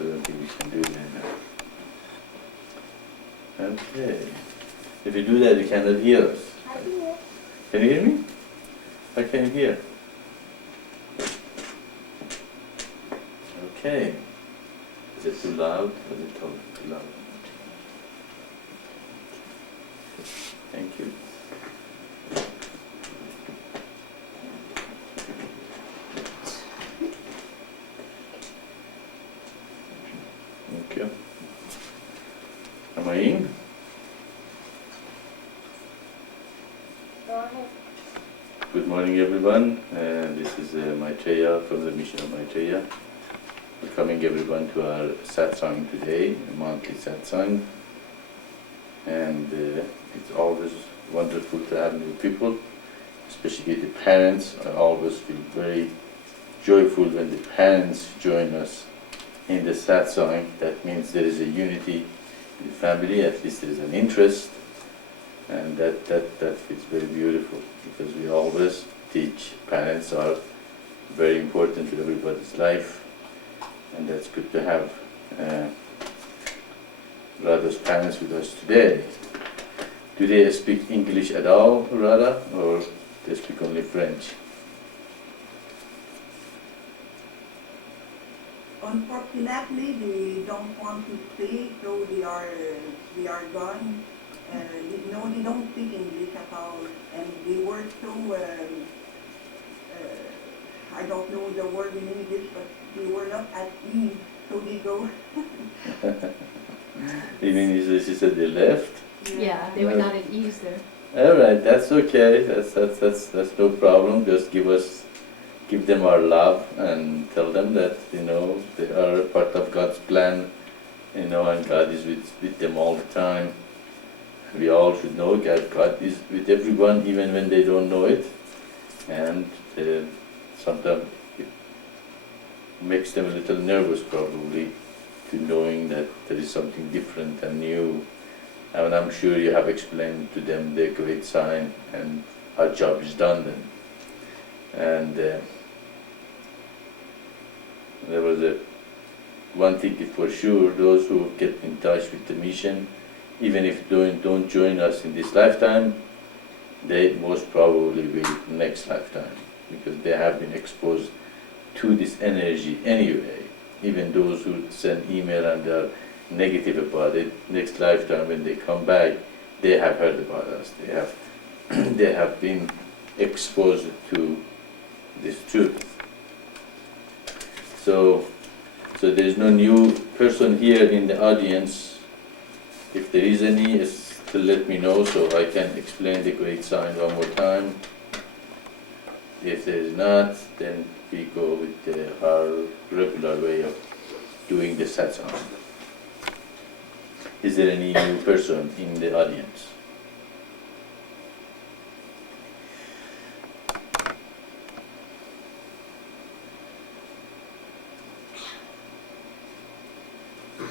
I don't think we can do that now. Okay. If you do that, you cannot hear us. I hear. Can you hear me? I can hear. Okay. Is it too loud? Or is it too loud? Thank you. Thank you. Am I in? Go ahead. Good morning, everyone. This is Maitreya from the mission of Maitreya. Welcoming everyone to our Satsang today, a monthly Satsang. And it's always wonderful to have new people, especially the parents. I always feel very joyful when the parents join us in the Satsang. That means there is a unity in the family, at least there is an interest. And that feels very beautiful, because we always teach parents are very important to everybody's life, and that's good to have Radha's parents with us today. Do they speak English at all, Radha, or they speak only French? Unfortunately, they don't want to speak, so they are gone. No, they don't speak English at all, and they were so, I don't know the word in English, but they were not at ease, so they go. Even she said they left? Yeah, they were not at ease there. All right, that's okay. That's no problem. Just give them our love and tell them that they are a part of God's plan, and God is with them all the time. We all should know that God is with everyone, even when they don't know it, and sometimes it makes them a little nervous, probably, to knowing that there is something different and new. And I'm sure you have explained to them the great sign, and our job is done then. And there was one thing for sure: those who get in touch with the mission, even if don't join us in this lifetime, they most probably will next lifetime, because they have been exposed to this energy anyway. Even those who send email and they are negative about it, next lifetime when they come back, they have heard about us. They have been exposed to this truth. So there is no new person here in the audience. If there is any, to let me know so I can explain the great sign one more time. If there is not, then we go with our regular way of doing the satsang. Is there any new person in the audience?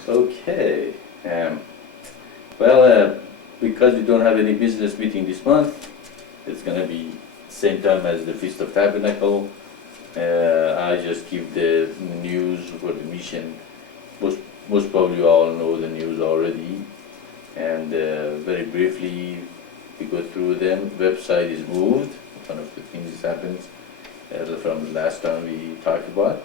Okay. Because we don't have any business meeting this month, it's going to be same time as the Feast of Tabernacle. I just give the news for the mission. Most probably you all know the news already, and very briefly we go through them. Website is moved, one of the things that happens from the last time we talked about,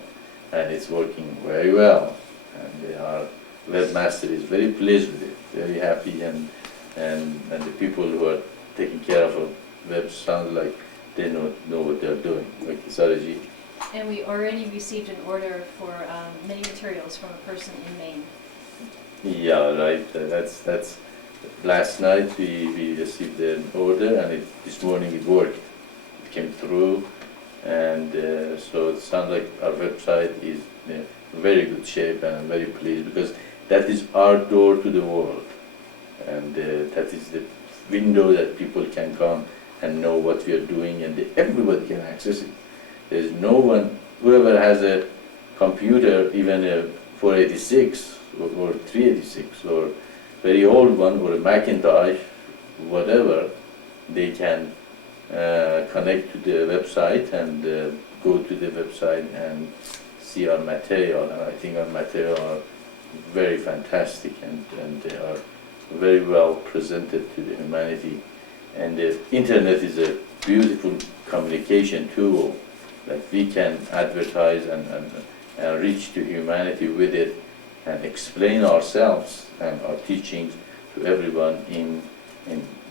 and it's working very well, and our webmaster is very pleased with it, very happy, and the people who are taking care of a web sound like they know what they're doing, like Saraji. And we already received an order for many materials from a person in Maine. Yeah, right. That's last night we received an order, and this morning it worked. It came through, and so it sounds like our website is in very good shape, and I'm very pleased, because that is our door to the world, and that is the window that people can come and know what we are doing, and everybody can access it. There's no one, whoever has a computer, even a 486 or 386 or very old one, or a Macintosh, whatever, they can connect to the website and go to the website and see our material. And I think our material are very fantastic, and they are very well presented to the humanity. And the internet is a beautiful communication tool that we can advertise and reach to humanity with it, and explain ourselves and our teachings to everyone in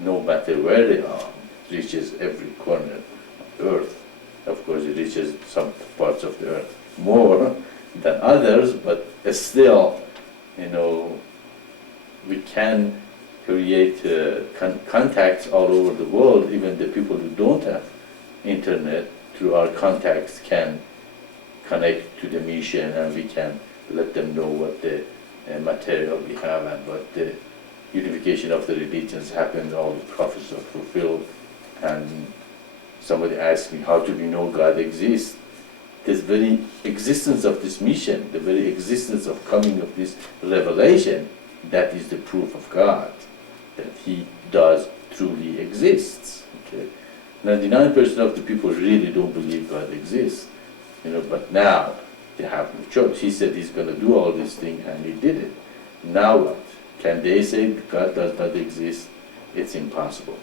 no matter where they are. It reaches every corner of the earth. Of course, it reaches some parts of the earth more than others, but still, we can create contacts all over the world. Even the people who don't have internet, through our contacts, can connect to the mission, and we can let them know what the material we have and what the unification of the religions happened, all the prophets are fulfilled. And somebody asked me, how do we know God exists? This very existence of this mission, the very existence of coming of this revelation, that is the proof of God, that He does truly exists. Okay? 99% of the people really don't believe God exists, but now they have no choice. He said He's going to do all these things, and He did it. Now what? Can they say God does not exist? It's impossible.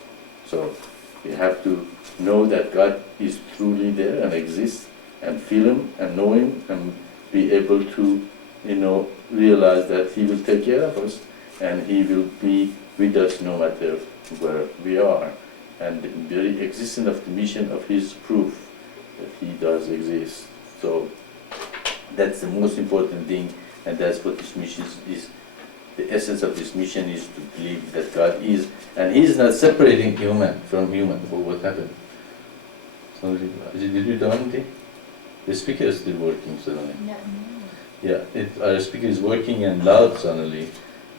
So we have to know that God is truly there and exists, and feel Him and know Him, and be able to, realize that He will take care of us, and He will be with us no matter where we are. And the very existence of the mission of His proof that He does exist. So that's the most important thing, and that's what this mission is. The essence of this mission is to believe that God is, and He is not separating human from human. Oh, what happened? Did you do anything? The speaker is still working suddenly. No. Yeah, our speaker is working and loud suddenly.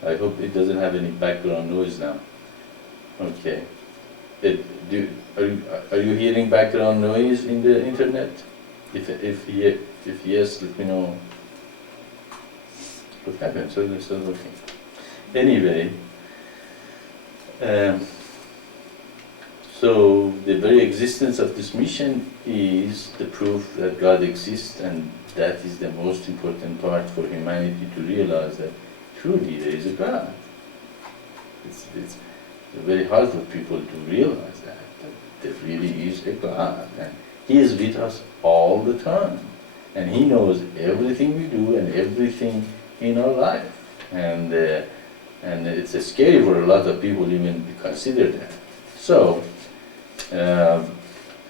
I hope it doesn't have any background noise now. Okay. Are you hearing background noise in the internet? If yes, let me know. What happened? Suddenly it's not working. Anyway, so the very existence of this mission is the proof that God exists, and that is the most important part for humanity to realize that truly there is a God. It's very hard for people to realize that there really is a God, and He is with us all the time, and He knows everything we do and everything in our life, and it's scary for a lot of people even to consider that. So the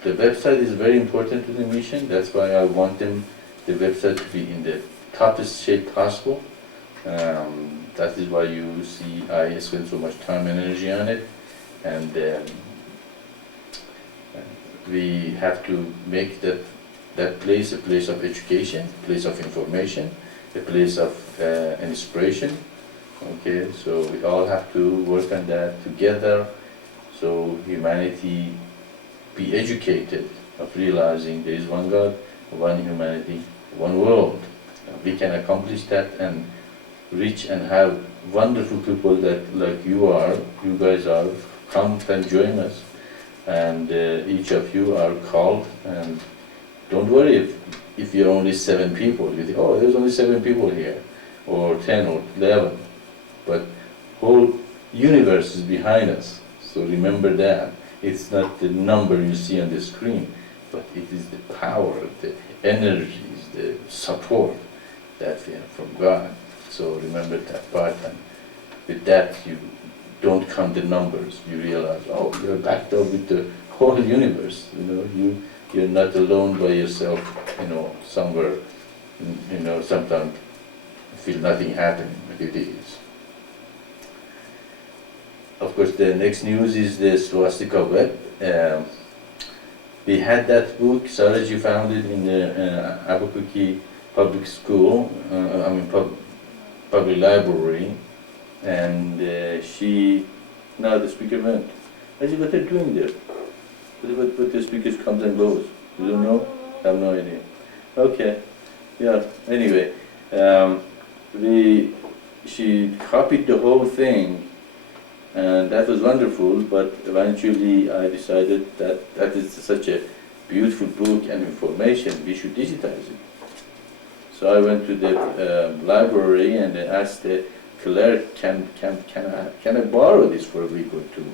website is very important to the mission. That's why I want the website to be in the toughest shape possible. That is why you see I spend so much time and energy on it, and we have to make that place a place of education, a place of information, a place of inspiration. Okay, so we all have to work on that together, so humanity be educated of realizing there is one God, one humanity, one world. We can accomplish that and reach and have wonderful people that like you guys are, come and join us, and each of you are called. And don't worry if you're only 7 people. You think, oh, there's only 7 people here, or 10 or 11, but whole universe is behind us. So remember that. It's not the number you see on the screen, but it is the power, the energies, the support that we have from God. So remember that part, and with that you don't count the numbers. You realize, oh, you're backed up with the whole universe. You're not alone by yourself. Somewhere. Sometimes you feel nothing happening, but it is. Of course, the next news is the Swastika Web. We had that book. Saraji found it in the Albuquerque Public School. Public Library, and now the speaker went. I said, what they're doing there? But the speaker comes and goes. You don't know? I have no idea. Okay, yeah, anyway, she copied the whole thing, and that was wonderful, but eventually I decided that is such a beautiful book and information, we should digitize it. So I went to the library and I asked the clerk, can I borrow this for a week or two?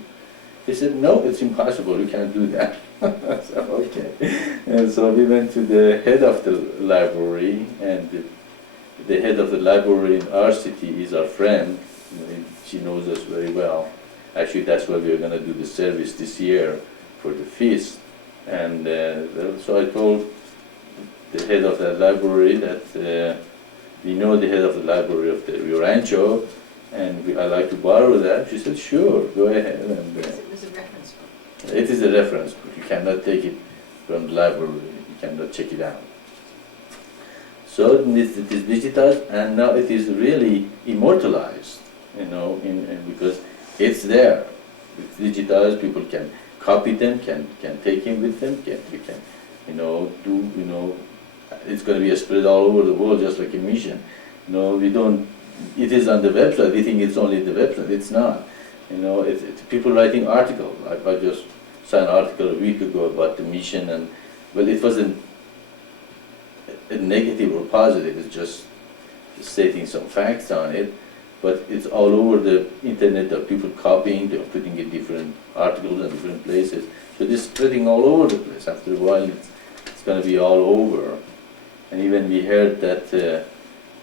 He said, no, it's impossible, you can't do that. So, okay. And so we went to the head of the library, and the head of the library in our city is our friend. She knows us very well. Actually, that's why we are going to do the service this year for the feast. And so I told the head of the library that we know the head of the library of the Rio Rancho, and I'd like to borrow that. She said, sure, go ahead. And It was a reference book. it is a reference book. You cannot take it from the library. You cannot check it out. So it is digitized, and now it is really immortalized, because it's there. It's digitized. People can copy them, can take them with them, it's going to be spread all over the world, just like a mission. We don't. It is on the website. We think it's only the website. It's not. It's people writing articles. I just saw an article a week ago about the mission, and well, it wasn't a negative or positive. It's just stating some facts on it. But it's all over the internet. There are people copying. They're putting in different articles in different places. So it's spreading all over the place. After a while, it's going to be all over. And even we heard that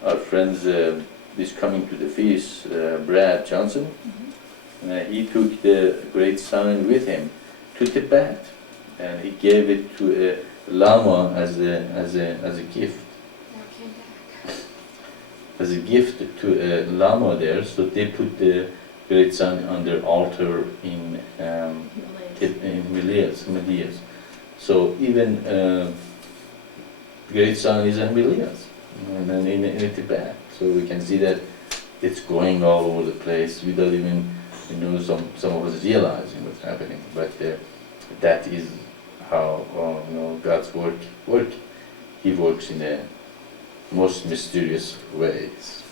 our friends is coming to the feast, Brad Johnson. He took the great sign with him to Tibet, and he gave it to a lama as a gift. As a gift to a lama there, so they put the great sign on their altar in Himalayas. So even great sign is in Himalayas, and then in Tibet. So we can see that it's going all over the place without even some of us realizing what's happening. But that is how God's work. He works in the most mysterious ways.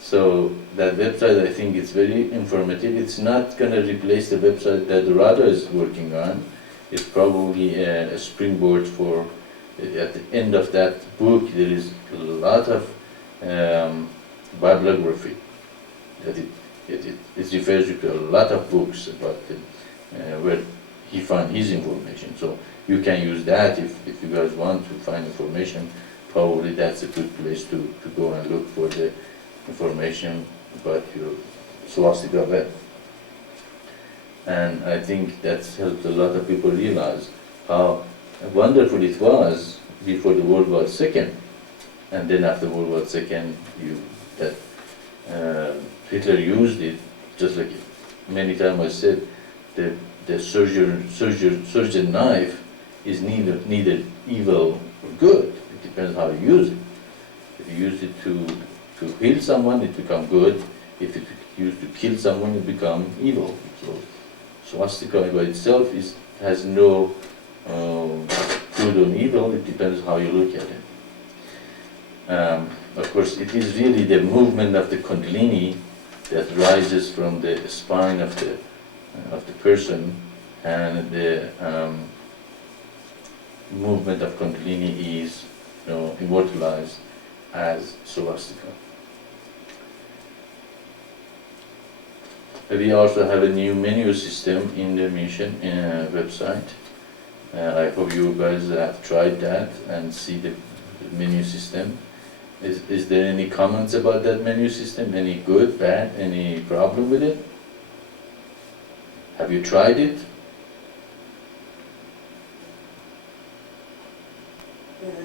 So that website, I think, is very informative. It's not going to replace the website that Radha is working on. It's probably a springboard for. At the end of that book, there is a lot of bibliography. That it refers you to a lot of books about where he found his information. So you can use that if you guys want to find information. Probably that's a good place to go and look for the information about your swastika web. And I think that's helped a lot of people realize how wonderful it was before the World War II, and then after World War II, Hitler used it, just like many times I said, the surgeon knife is neither evil or good. It depends how you use it. If you use it to heal someone, it becomes good. If it's used to kill someone, it becomes evil. So swastika by itself has no good or evil. It depends how you look at it. Of course, it is really the movement of the kundalini that rises from the spine of the person, and the movement of kundalini is immortalized as swastika. We also have a new menu system in the mission website. I hope you guys have tried that and see the menu system. Is there any comments about that menu system? Any good, bad, any problem with it? Have you tried it?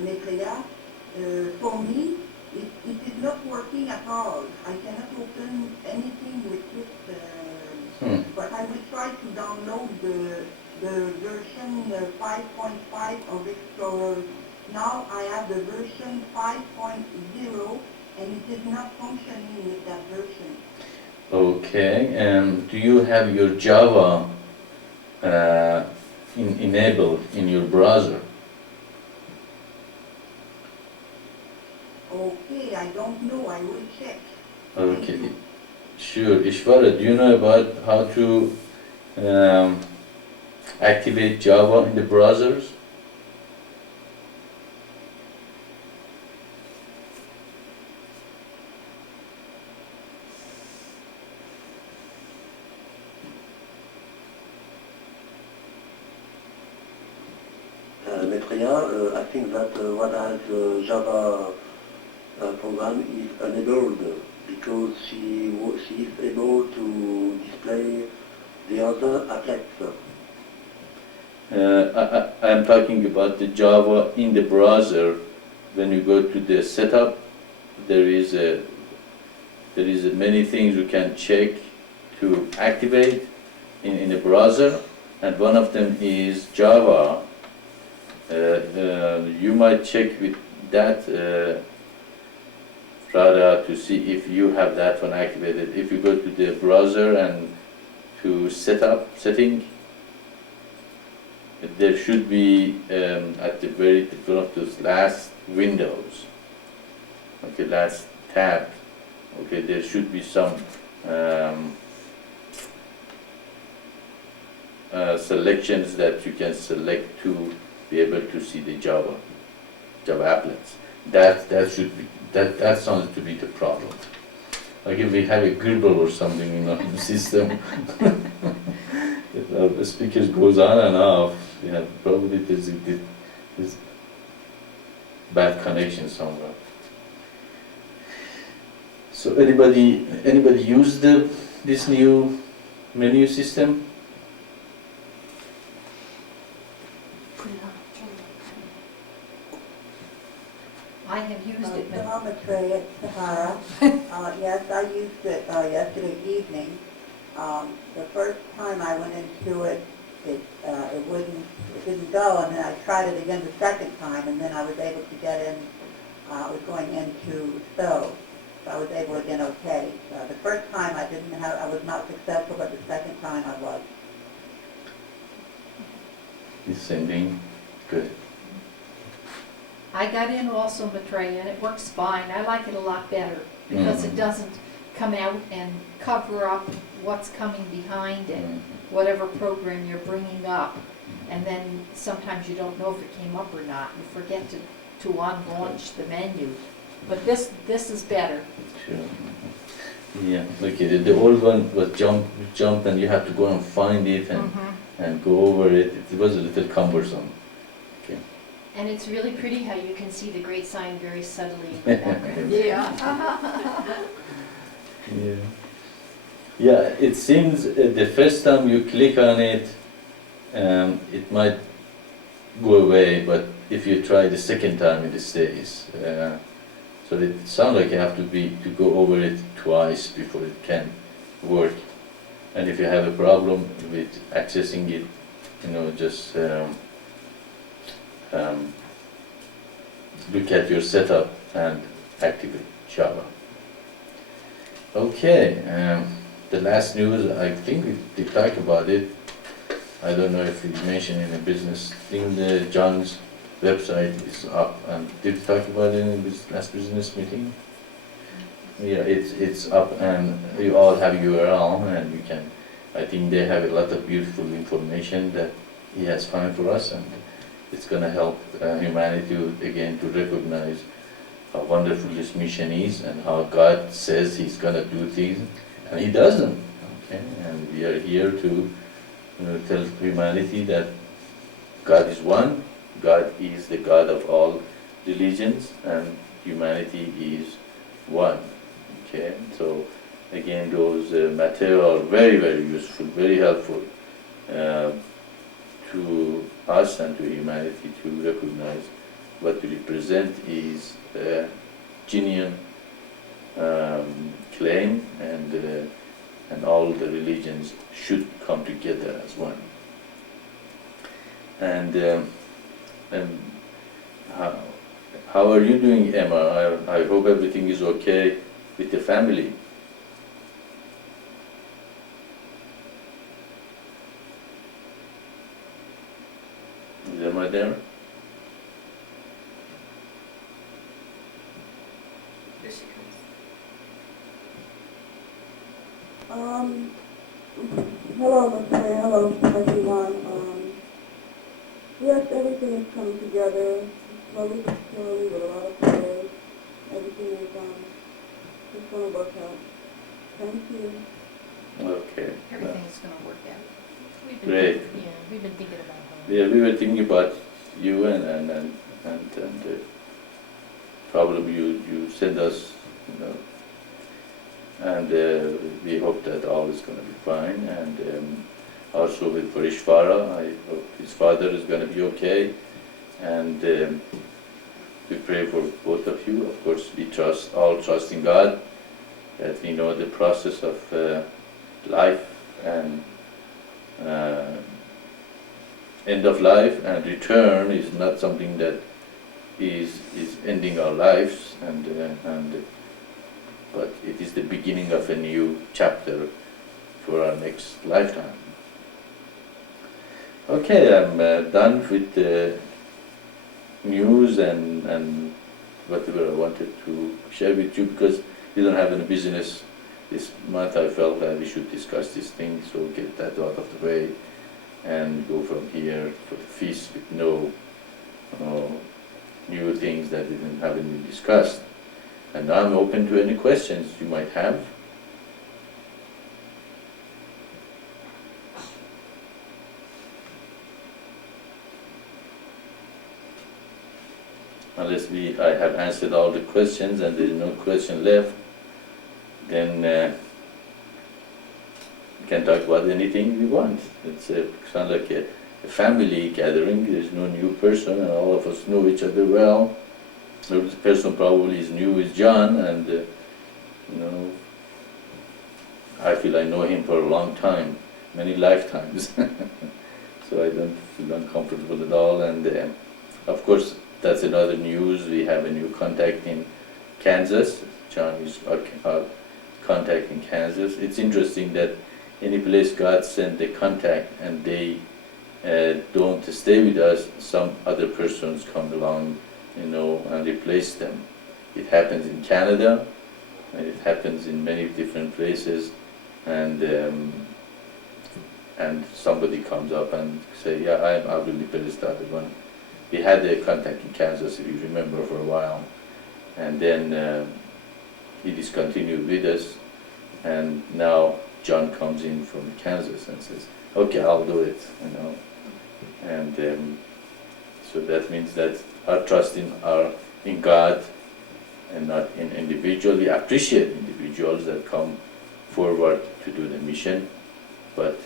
Maitreya, for me, it is not working at all. I cannot open anything with it, but I will try to download the version 5.5 of it. So now I have the version 5.0, and it is not functioning with that version. Okay, and do you have your Java enabled in your browser? Okay, I don't know, I will check. Okay, sure. Ishvara, do you know about how to activate Java in the browsers? Maitreya, I think that what has Java program is enabled because she is able to display the other applets. I'm talking about the Java in the browser. When you go to the setup, there is many things you can check to activate in the browser, and one of them is Java. You might check with that Radha to see if you have that one activated. If you go to the browser and to setting, there should be at the very one of those last windows, okay, last tab, okay, there should be some selections that you can select to be able to see the Java applets. That should be that sounds to be the problem. Like if we have a Gerbil or something in our system, the speakers goes on and off. Yeah, probably there's bad connection somewhere. So anybody use this new menu system? I have used it, but Hello, Maitreya, it's Sahara. Yes, I used it yesterday evening. The first time I went into it, it didn't go, and then I tried it again the second time, and then I was able to get in. I was going into stove, so I was able to get okay. The first time I was not successful, but the second time I was. The same thing. Good. I got in also Maitreya, and it works fine. I like it a lot better because it doesn't come out and cover up what's coming behind it, whatever program you're bringing up, and then sometimes you don't know if it came up or not. You forget to unlaunch the menu. But this is better. Sure. Yeah. Okay. The old one was jump, and you have to go and find it and go over it. It was a little cumbersome. Okay. And it's really pretty how you can see the great sign very subtly in the background. Yeah. Yeah, it seems the first time you click on it, it might go away, but if you try the second time, it stays. So it sounds like you have to go over it twice before it can work. And if you have a problem with accessing it, just look at your setup and activate Java. Okay, the last news, I think we did talk about it. I don't know if we mentioned in the business thing, John's website is up, and did we talk about it in the last business meeting? Yeah, it's up, and you all have URL, and you can, I think they have a lot of beautiful information that he has found for us, and it's going to help humanity again to recognize how wonderful this mission is and how God says He's going to do things, and He doesn't. Okay, and we are here to tell humanity that God is one. God is the God of all religions, and humanity is one. Okay, so again, those material are very, very useful, very helpful to us and to humanity to recognize what we represent is a genuine claim, and all the religions should come together as one. And how are you doing, Emma? I hope everything is okay with the family. Is Emma there? Here she comes. Hello, Maitreya. Hello, everyone. Yes, everything is coming together slowly but surely with a lot of prayers. Everything is just going to work out. Thank you. Okay. Everything's going to work out. Great. We've been thinking about how. Yeah, we were thinking about you and probably you send us, and we hope that all is going to be fine. And also with Parishvara, I hope his father is going to be okay. And we pray for both of you. Of course, we all trust in God, that we know the process of life and end of life and return is not something that is ending our lives, but it is the beginning of a new chapter for our next lifetime. Okay, I'm done with the news and whatever I wanted to share with you, because we don't have any business this month. I felt that we should discuss this thing, so get that out of the way and go from here for the feast with no new things that haven't been discussed. And I'm open to any questions you might have. Unless I have answered all the questions and there is no question left, then we can talk about anything we want. It's kind of like a family gathering. There's no new person, and all of us know each other well. The person probably is new is John, and I feel I know him for a long time, many lifetimes. So I don't feel uncomfortable at all. And of course, that's another news. We have a new contact in Kansas. John is our contact in Kansas. It's interesting that any place God sent a contact and they don't stay with us, some other persons come along, and replace them. It happens in Canada, and it happens in many different places, and somebody comes up and say, yeah, I really better start the one. We had a contact in Kansas, if you remember, for a while, and then he discontinued with us, and now John comes in from Kansas and says, okay, I'll do it, and so that means that our trust in God and not in individuals. We appreciate individuals that come forward to do the mission, but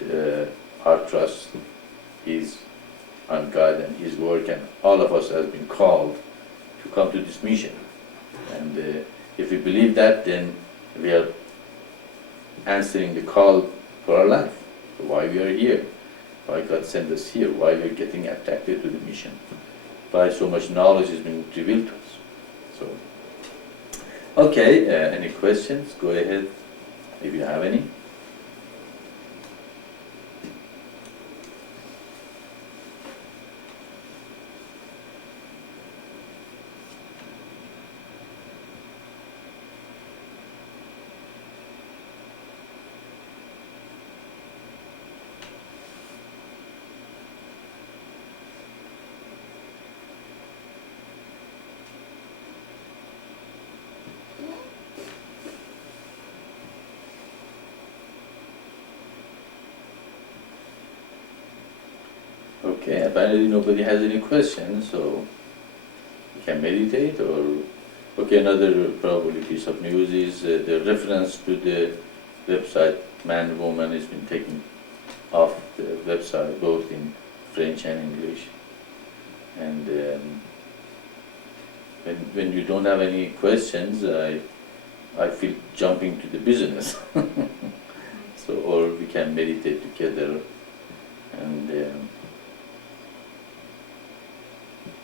our trust is on God and His work, and all of us have been called to come to this mission. And if we believe that, then we are answering the call for our life, why we are here, why God sent us here, why we are getting attracted to the mission, why so much knowledge has been revealed to us. So, okay, any questions? Go ahead if you have any. Okay, apparently nobody has any questions, so we can meditate. Or okay, another probably piece of news is the reference to the website Man Woman has been taken off the website, both in French and English. And when you don't have any questions, I feel jumping to the business. So, or we can meditate together. And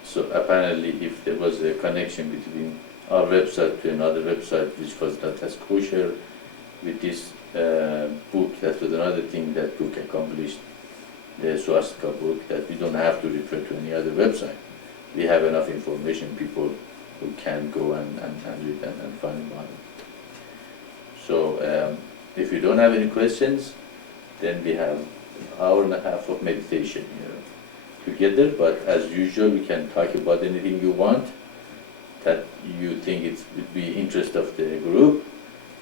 so apparently, if there was a connection between our website to another website which was not as kosher, with this book, that was another thing that book accomplished, the Swastika book, that we don't have to refer to any other website. We have enough information, people who can go and read and find about it. So if you don't have any questions, then we have an hour and a half of meditation here together, but as usual we can talk about anything you want that you think it would be interest of the group,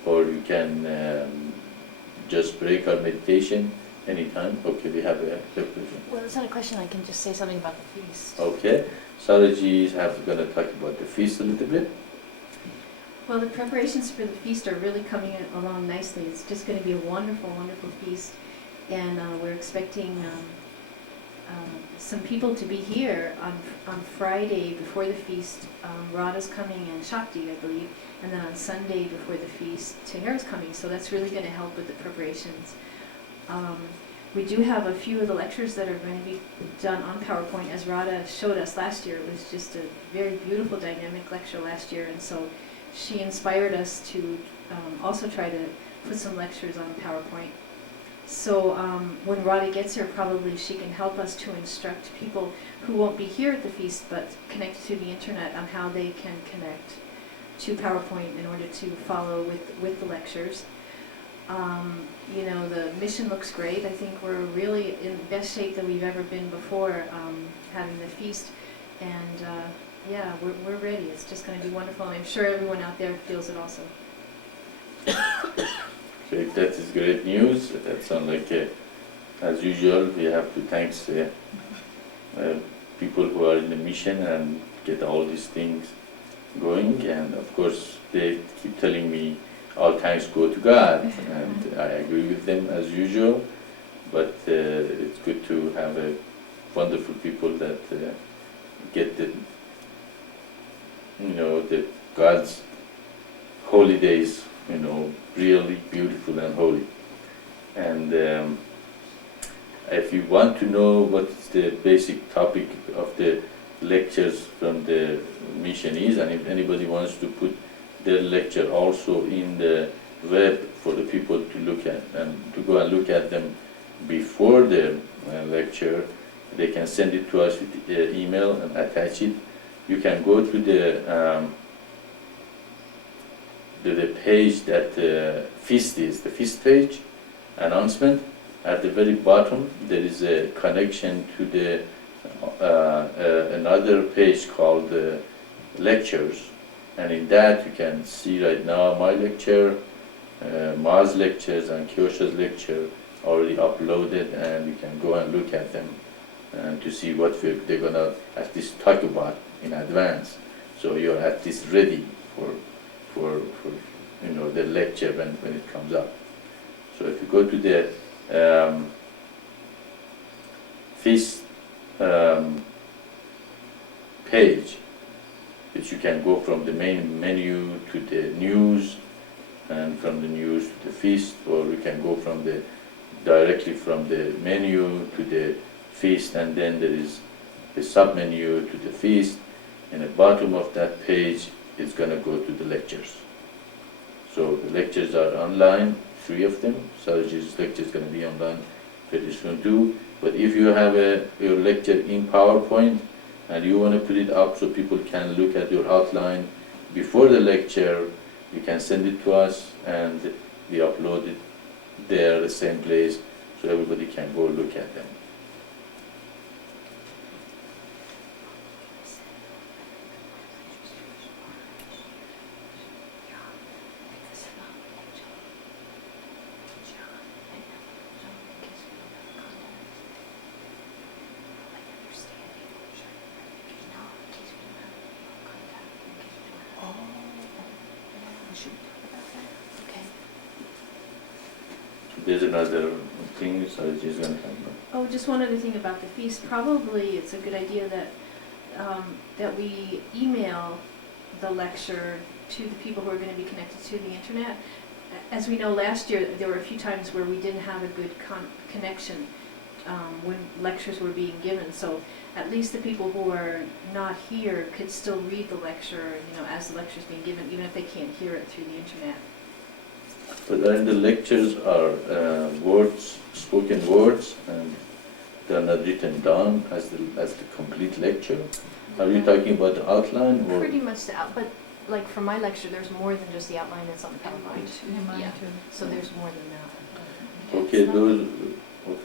or you can just break our meditation Anytime? Okay, we have a question. Well, it's not a question, I can just say something about the feast. Okay, Saraji is going to talk about the feast a little bit. Well, the preparations for the feast are really coming along nicely. It's just going to be a wonderful, wonderful feast. And we're expecting some people to be here on Friday before the feast. Radha's coming and Shakti, I believe. And then on Sunday before the feast, Tahira's coming. So that's really going to help with the preparations. We do have a few of the lectures that are going to be done on PowerPoint. As Radha showed us last year, it was just a very beautiful, dynamic lecture last year. And so she inspired us to also try to put some lectures on PowerPoint. So when Radha gets here, probably she can help us to instruct people who won't be here at the feast but connected to the internet on how they can connect to PowerPoint in order to follow with the lectures. You know, the mission looks great. I think we're really in the best shape that we've ever been before having the feast. And yeah, we're ready. It's just going to be wonderful. And I'm sure everyone out there feels it also. Okay, that is great news. That sounds like, as usual, we have to thank people who are in the mission and get all these things going. And of course, they keep telling me all thanks go to God, and I agree with them as usual. But it's good to have wonderful people that get the, you know, the God's holy days, you know, really beautiful and holy. And if you want to know what's the basic topic of the lectures from the mission is, and if anybody wants to put their lecture also in the web for the people to look at and to go and look at them before the lecture, they can send it to us with email and attach it. You can go to the page that the feast is, the feast page, announcement. At the very bottom there is a connection to the another page called lectures. And in that you can see right now my lecture, Ma's lectures and Kyosha's lecture already uploaded, and you can go and look at them and to see what they're gonna at least talk about in advance. So you're at least ready for you know, the lecture when it comes up. So if you go to the feast page, which you can go from the main menu to the news, and from the news to the feast, or you can go from the directly from the menu to the feast, and then there is the sub-menu to the feast. In the bottom of that page, it's going to go to the lectures. So the lectures are online, 3 of them. Saraji's lecture is going to be online pretty soon too. But if you have your lecture in PowerPoint, and you want to put it up so people can look at your outline before the lecture, you can send it to us and we upload it there, the same place, so everybody can go look at them. There's another thing Saraji is going to talk about. Oh, just one other thing about the feast. Probably it's a good idea that that we email the lecture to the people who are going to be connected to the internet. As we know, last year there were a few times where we didn't have a good connection when lectures were being given. So at least the people who are not here could still read the lecture, you know, as the lecture is being given, even if they can't hear it through the internet. But then the lectures are words, spoken words, and they're not written down as the complete lecture. Are you talking about the outline, or? Pretty much the out, but like for my lecture, there's more than just the outline that's on the PowerPoint. Yeah, so there's more than that. Okay, those,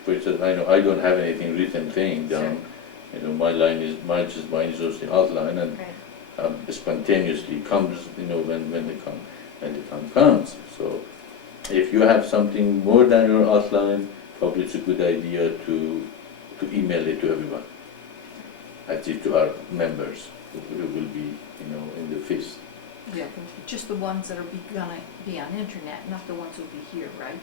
for instance, I know I don't have anything written thing down. Sure. You know, mine is just the outline, and Right. spontaneously comes, you know, when the time comes. So if you have something more than your outline, probably it's a good idea to email it to everyone, at least to our members who will be, in the feast. Yeah, just the ones that are gonna be on internet, not the ones who'll be here, right?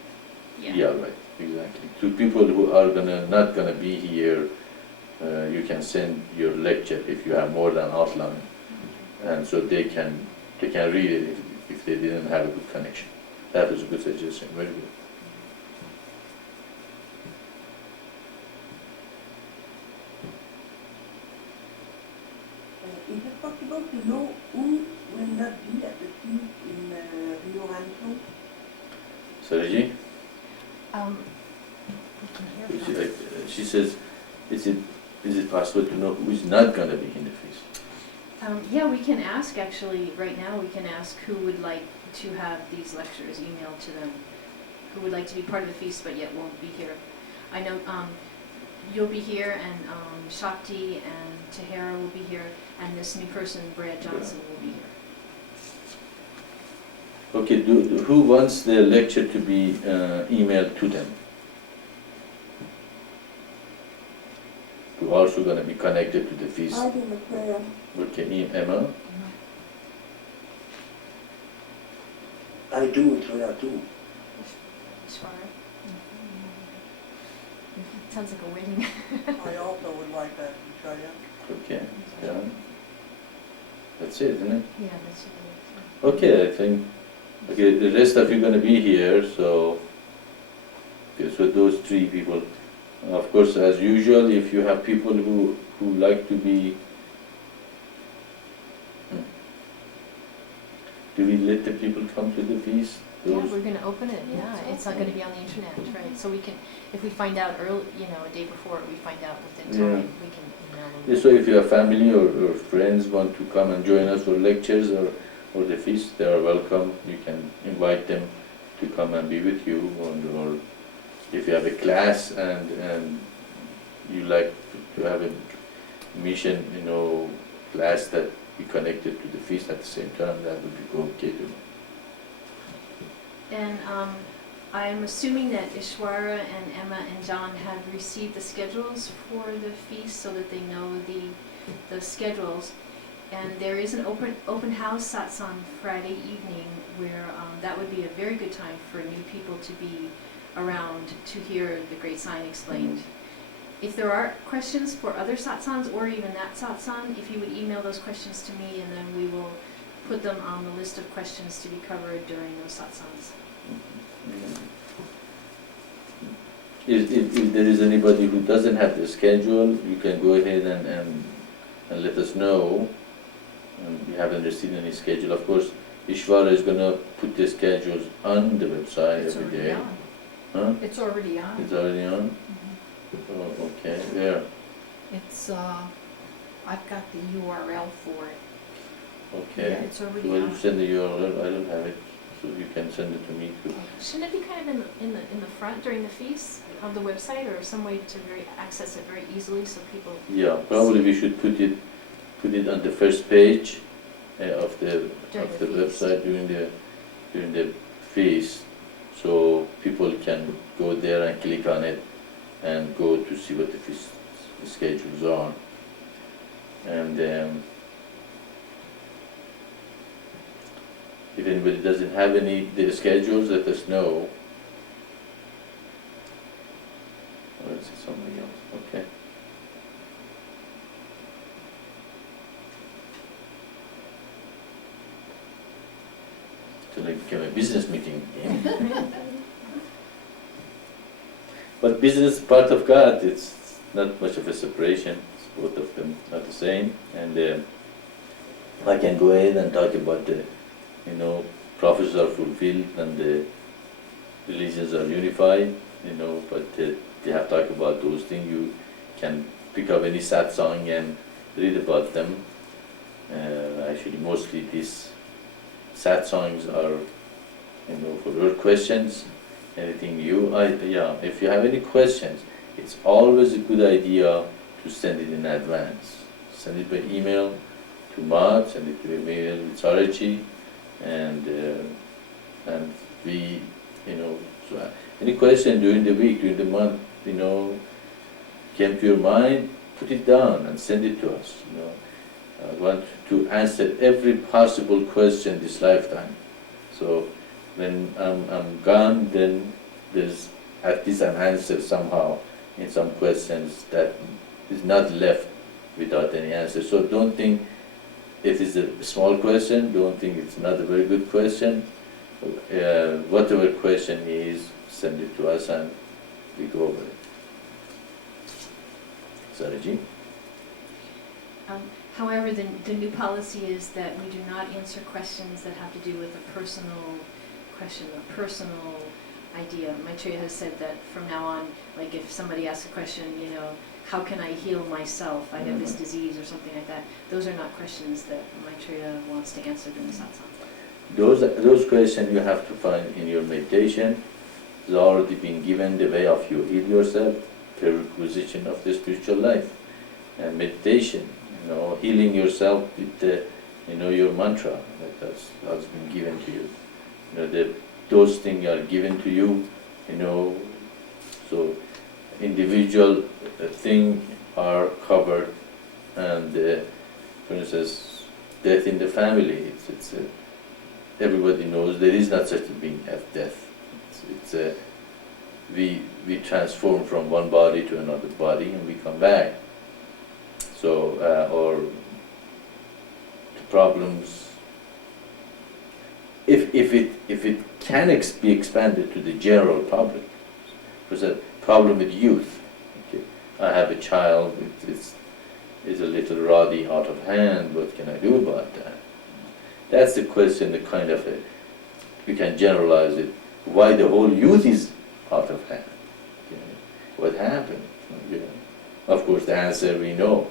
Yeah, right, exactly. To people who are not gonna be here, you can send your lecture if you have more than outline, and so they can read it if they didn't have a good connection. That is a good suggestion, very good. Is it possible to know who will not be at the feast in Rio Rancho? Sariji? We can hear from. She says, is it possible to know who is not gonna be in the feast? Yeah, we can ask, actually, right now, we can ask who would like to have these lectures emailed to them, who would like to be part of the feast but yet won't be here. I know you'll be here, and Shakti and Tahara will be here, and this new person, Brad Johnson, will be here. Okay, who wants the lecture to be emailed to them? Who also gonna be connected to the feast? I do Maitreya. Okay, Emma? I do Maitreya too. Ishwara. Sounds like a wedding. I also would like that, Maitreya. Okay, yeah. That's it, isn't it? Yeah, that's it. Okay, I think, okay, the rest of you gonna be here, so, okay, so those three people. Of course, as usual, if you have people who like to be, do we let the people come to the feast? Yeah, Those- we're gonna open it, yeah, it's not gonna be on the internet, right, so we can, if we find out early, a day before, we find out within Yeah. time, we can email them. Yeah, so if your family or friends want to come and join us for lectures or the feast, they are welcome. You can invite them to come and be with you, or if you have a class and you like to have a mission, class that be connected to the feast at the same time, that would be okay too. And I'm assuming that Ishwara and Emma and John have received the schedules for the feast so that they know the schedules. And there is an open house satsang Friday evening where that would be a very good time for new people to be around to hear the great sign explained. If there are questions for other satsangs or even that satsang, if you would email those questions to me, and then we will put them on the list of questions to be covered during those satsangs. If there is anybody who doesn't have the schedule, you can go ahead and let us know. We haven't received any schedule. Of course, Ishvara is going to put the schedules on the website It's every already day. on. Huh? It's already on. It's already on? Oh, okay, where? It's, I've got the URL for it. Okay. Yeah, it's already Well, on. send the URL, I don't have it, so you can send it to me too. Shouldn't it be kind of in the front during the feast of the website, or some way to access it very easily so people? Yeah, probably we should put it on the first page of the During of the the feast. website during the feast, so people can go there and click on it and go to see what the feast schedules are. And if anybody doesn't have the schedules, let us know. Or is it somebody else? Okay. So it became a business meeting. But business is part of God. It's not much of a separation. It's both of them are the same. And I can go ahead and talk about the, prophecies are fulfilled and the religions are unified, but they have talked about those things. You can pick up any satsang and read about them. Actually, mostly these satsangs are, for your questions, anything new. If you have any questions, it's always a good idea to send it in advance. Send it by email to Matt, send it to email with Sarachi, and we, so Any question during the week, during the month, came to your mind, put it down and send it to us. I want to answer every possible question this lifetime. So when I'm gone, then there's at least an answer somehow in some questions that is not left without any answer. So don't think it is a small question, don't think it's not a very good question. Whatever question is, send it to us and we go over it. Saraji? However, the new policy is that we do not answer questions that have to do with a personal question, a personal idea. Maitreya has said that from now on, like if somebody asks a question, how can I heal myself? I have this disease or something like that. Those are not questions that Maitreya wants to answer during the satsang. Those questions you have to find in your meditation. It's already been given the way of you heal yourself, prerequisition of the spiritual life. And meditation, healing yourself with your mantra that's been given to you. Those things are given to you, so individual things are covered, and for instance, death in the family, everybody knows there is not such a thing as death. We transform from one body to another body and we come back. So, or the problems, if it can be expanded to the general public, there's a problem with youth. Okay. I have a child, it's a little rowdy, out of hand, what can I do about that? That's the question, we can generalize it, why the whole youth is out of hand. Okay. What happened? Okay. Of course, the answer we know.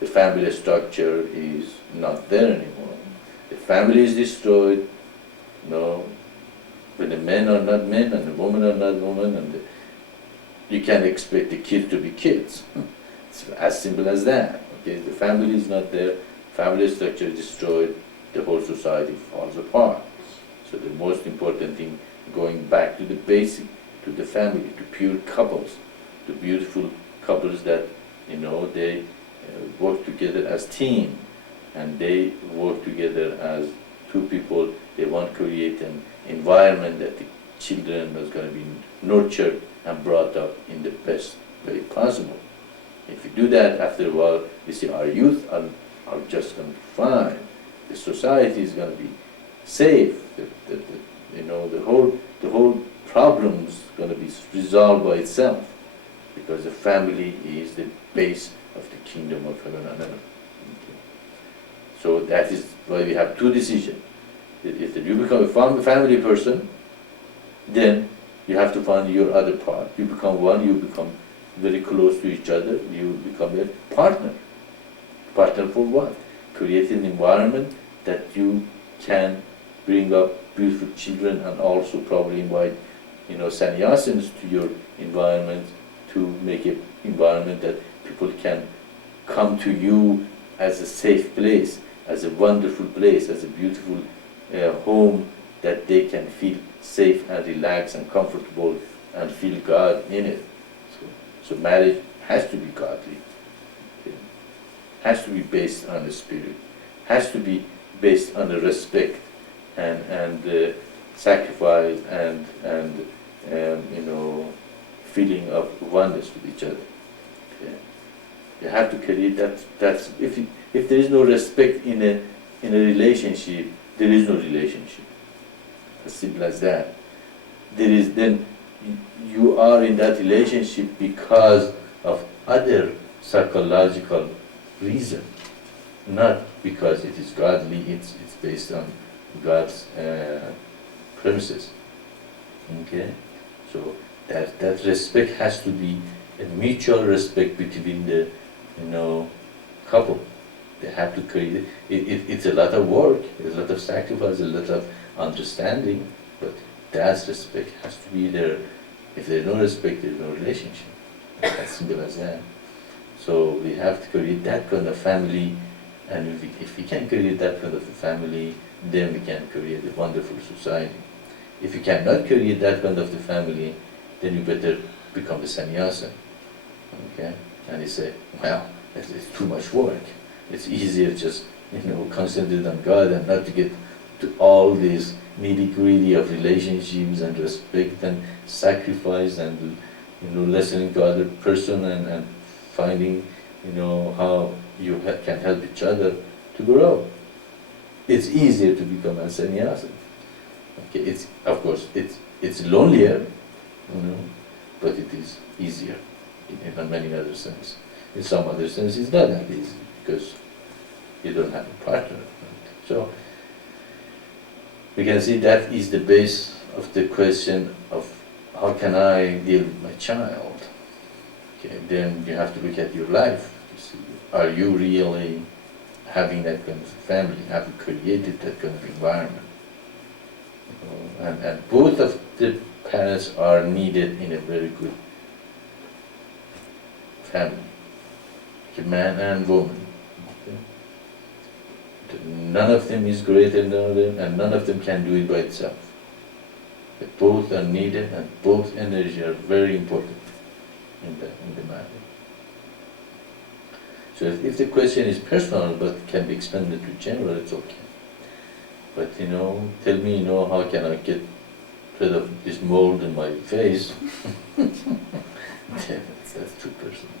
The family structure is not there anymore. The family is destroyed. When the men are not men and the women are not women, and you can't expect the kids to be kids. It's as simple as that. Okay, the family is not there. Family structure is destroyed. The whole society falls apart. So the most important thing, going back to the basic, to the family, to pure couples, to beautiful couples that they work together as team, and they work together as two people. They want to create an environment that the children is going to be nurtured and brought up in the best way possible. If you do that, after a while, you see our youth are just going to be fine. The society is going to be safe. The whole problem is going to be resolved by itself, because the family is the base of the kingdom of heaven and earth. Okay. So that is why we have two decisions. If you become a family person, then you have to find your other part. You become one, you become very close to each other, you become a partner. Partner for what? Create an environment that you can bring up beautiful children, and also probably invite sannyasins to your environment, to make an environment that people can come to you as a safe place, as a wonderful place, as a beautiful home that they can feel safe and relaxed and comfortable and feel God in it. So marriage has to be godly. Okay. Has to be based on the spirit. Has to be based on the respect and sacrifice and feeling of oneness with each other. Okay. You have to create that. That's if there is no respect in a relationship, there is no relationship. As simple as that. Then you are in that relationship because of other psychological reason, not because it is godly. It's based on God's premises. Okay, so that respect has to be a mutual respect between the couple. They have to create it. It's a lot of work, a lot of sacrifice, a lot of understanding, but that respect has to be there. If there's no respect, there's no relationship. As simple as that. So we have to create that kind of family, and if we can create that kind of a family, then we can create a wonderful society. If we cannot create that kind of the family, then you better become a sannyasa. Okay? And he said, well, it's too much work. It's easier just, concentrate on God and not to get to all these nitty-gritty of relationships and respect and sacrifice and, listening to other person and finding, how you can help each other to grow. It's easier to become a sannyasa. Okay, of course, it's lonelier, but it is easier in many other sense. In some other sense, it's not that easy because you don't have a partner. Right? So we can see that is the base of the question of how can I deal with my child. Okay, then you have to look at your life to see, are you really having that kind of family? Have you created that kind of environment? And both of the parents are needed in a very good family, a man and woman. Okay? None of them is greater than the other, and none of them can do it by itself. But both are needed, and both energies are very important in the matter. So if the question is personal but can be expanded to general, it's okay. But tell me, how can I get rid of this mold in my face? That's too personal.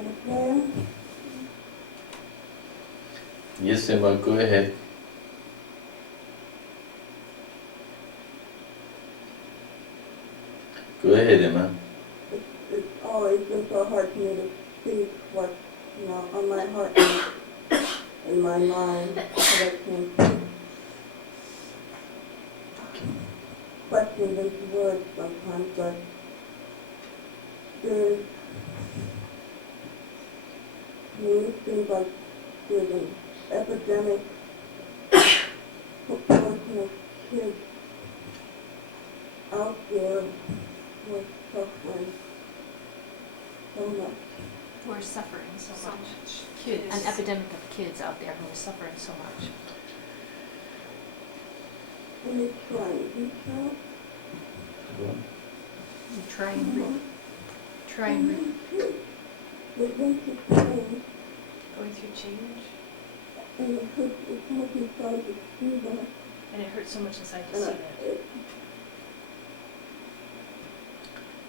Maitreya. Yes, Emma, go ahead. Go ahead, Emma. It's always been so hard for me to speak what's, on my heart and my mind. But I can't questions into words sometimes, but there's, it seems like there's an epidemic proportion of kids out there who are suffering so much. We're suffering so So much. much. An epidemic of kids out there who are suffering so much. And they try to reach out. You try and read. Try and They went to pain, going through change, and it hurts, it's much inside to see that. and it hurts so much inside to And see I, that.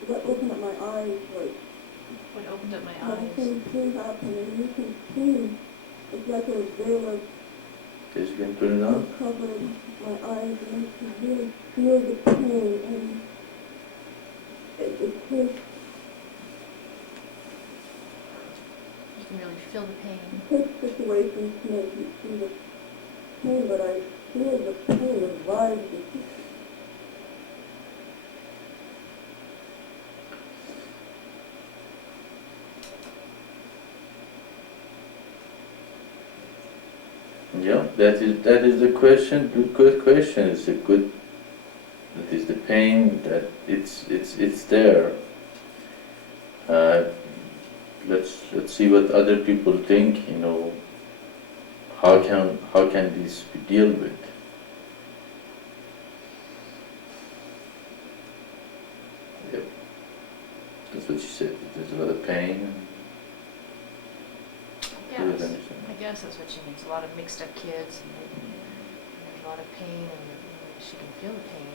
that opened up my eyes, like, What opened up my how eyes. things do happen, and you can see, it's like a veil of Yes, you can turn it on. covered my eyes, and you can really feel the pain, and it takes You can really feel the pain. situations to make you see the pain, but I feel the pain, the vibes, Yeah, that is the question. Good question. It's a good. That is the pain that it's there. Let's see what other people think. How can this be dealt with? Yep. That's what she said. There's a lot of pain. Yes, Good understanding. I guess that's what she means. A lot of mixed up kids, and there's a lot of pain, and she can feel the pain.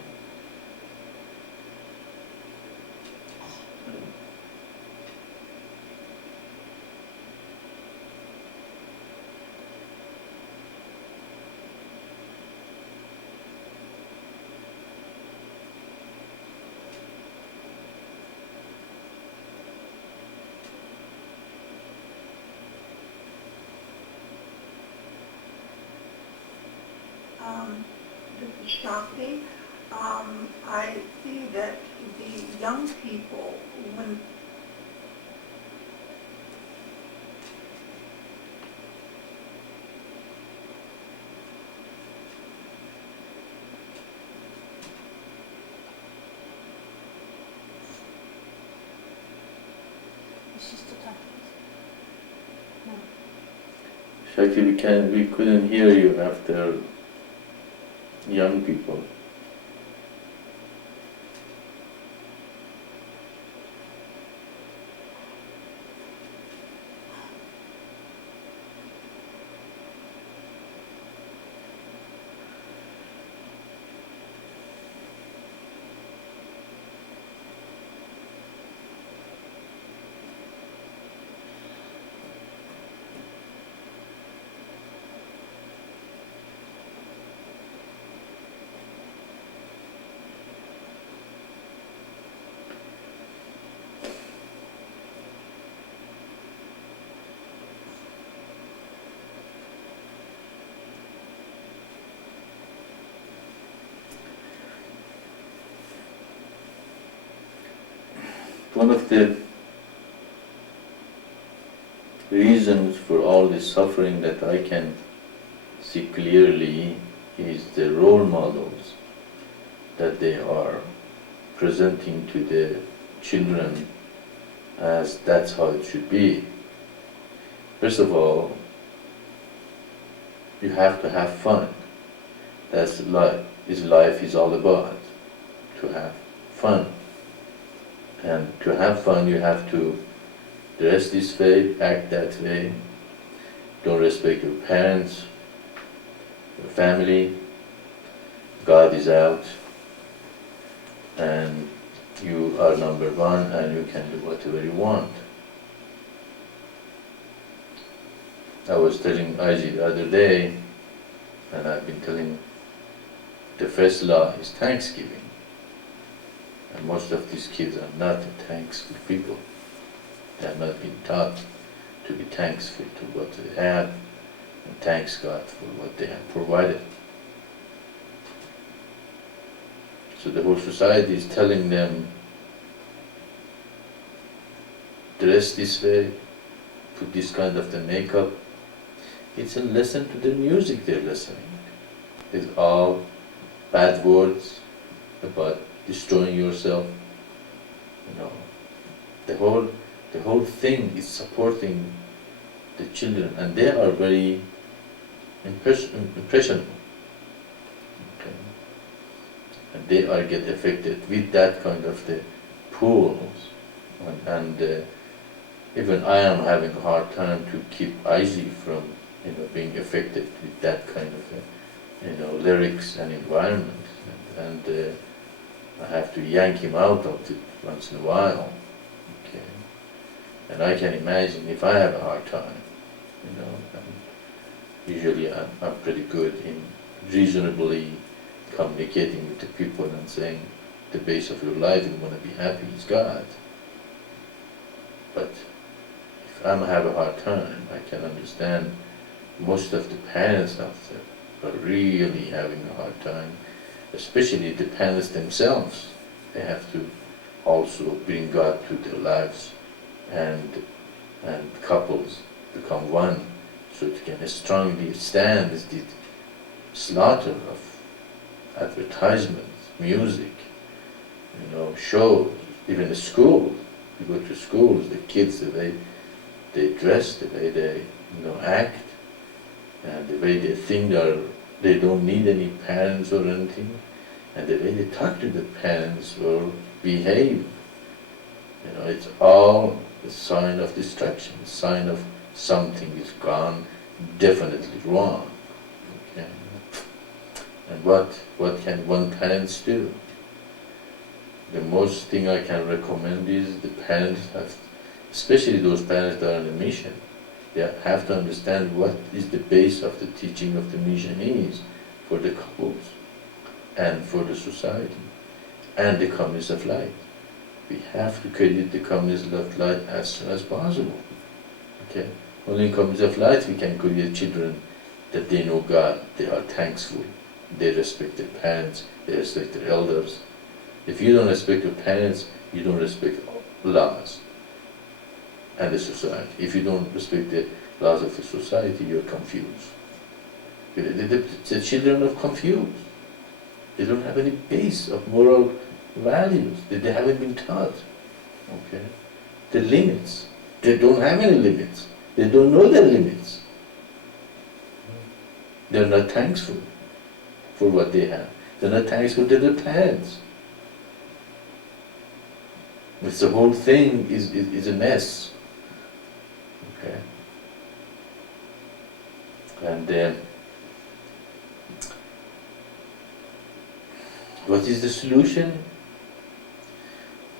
this is Shakti. I see that the young people, when Is she still talking? Shakti, we couldn't hear you after young people. One of the reasons for all this suffering that I can see clearly is the role models that they are presenting to the children as that's how it should be. First of all, you have to have fun. That's life is all about, to have fun. And to have fun, you have to dress this way, act that way, don't respect your parents, your family, God is out, and you are number one and you can do whatever you want. I was telling Aji the other day, and I've been telling, the first law is thanksgiving. And most of these kids are not thankful people. They have not been taught to be thankful to what they have, and thanks God for what they have provided. So the whole society is telling them, dress this way, put this kind of the makeup. It's a lesson to the music they're listening. It's all bad words about destroying yourself. You know, the whole thing is supporting the children, and they are very impressionable. Okay. And they are get affected with that kind of the pools, and even I am having a hard time to keep Izzy from, being affected with that kind of, lyrics and environment, and I have to yank him out of it once in a while. Okay, and I can imagine if I have a hard time, and usually I'm pretty good in reasonably communicating with the people and saying the base of your life and want to be happy is God. But if I have a hard time, I can understand most of the parents out there are really having a hard time, especially the parents themselves. They have to also bring God to their lives, and couples become one, so they can strongly stand the slaughter of advertisements, music, shows, even the schools. You go to schools, the kids, the way they dress, the way they act, and the way they think they don't need any parents or anything, and the way they talk to the parents or behave. It's all a sign of destruction, a sign of something is gone definitely wrong. Okay? And what can one parents do? The most thing I can recommend is the parents have, especially those parents that are on a mission, they have to understand what is the base of the teaching of the mission is for the couples and for the society and the communist of light. We have to create the communist of light as soon as possible. Okay? Only in communist of light we can create children that they know God, they are thankful, they respect their parents, they respect their elders. If you don't respect your parents, you don't respect laws and the society. If you don't respect the laws of the society, you're confused. The children are confused. They don't have any base of moral values. They haven't been taught. Okay? The limits. They don't have any limits. They don't know their limits. They're not thankful for what they have. They're not thankful to their parents. The whole thing is a mess. Okay? And what is the solution?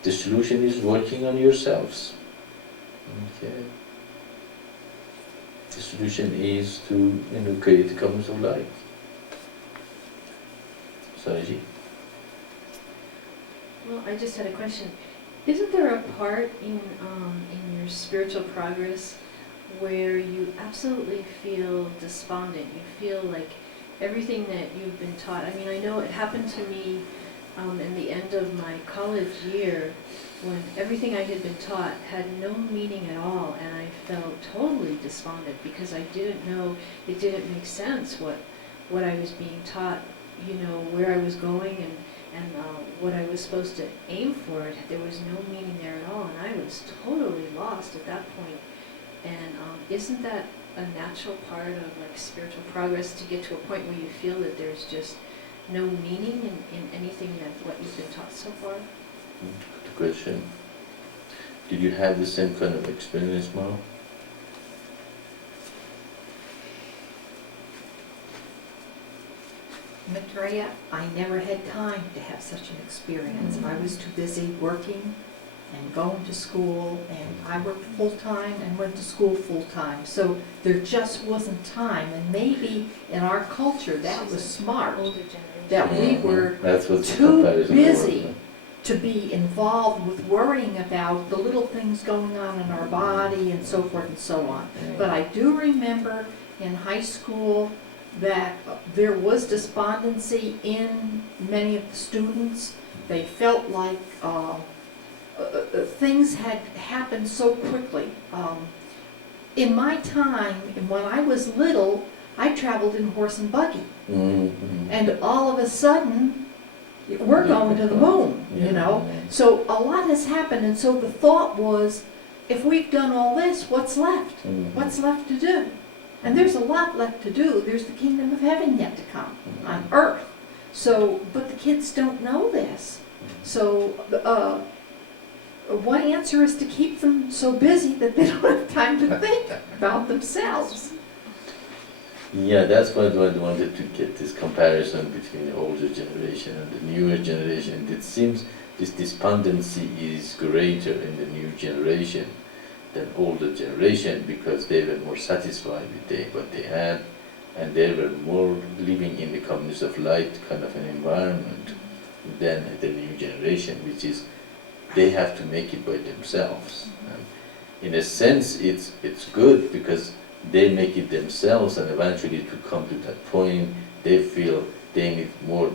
The solution is working on yourselves. Okay? The solution is to create the commons of light. Saraji? Well, I just had a question. Isn't there a part in your spiritual progress where you absolutely feel despondent? You feel like everything that you've been taught. I mean, I know it happened to me in the end of my college year when everything I had been taught had no meaning at all, and I felt totally despondent because I didn't know, it didn't make sense what I was being taught, where I was going and what I was supposed to aim for. There was no meaning there at all, and I was totally lost at that point. And isn't that a natural part of spiritual progress, to get to a point where you feel that there's just no meaning in anything that what you've been taught so far? Good question. Did you have the same kind of experience, Mao? Maitreya, I never had time to have such an experience. I was too busy working and going to school, and I worked full-time and went to school full-time, so there just wasn't time, and maybe in our culture, that was smart, Older generation. that we were That's what the too comparison was, busy huh? to be involved with worrying about the little things going on in our body and so forth and so on. But I do remember in high school that there was despondency in many of the students. They felt like things had happened so quickly. In my time, when I was little, I traveled in horse and buggy. And all of a sudden, we're going to the moon, you know? So a lot has happened, and so the thought was, if we've done all this, what's left? What's left to do? And there's a lot left to do. There's the kingdom of heaven yet to come on earth. So, but the kids don't know this. So, one answer is to keep them so busy that they don't have time to think about themselves. Yeah, that's what I wanted to get, this comparison between the older generation and the newer generation. It seems this despondency is greater in the new generation than older generation because they were more satisfied with what they had, and they were more living in the communist of light kind of an environment than the new generation, which is they have to make it by themselves. And in a sense, it's good because they make it themselves, and eventually to come to that point, they feel they need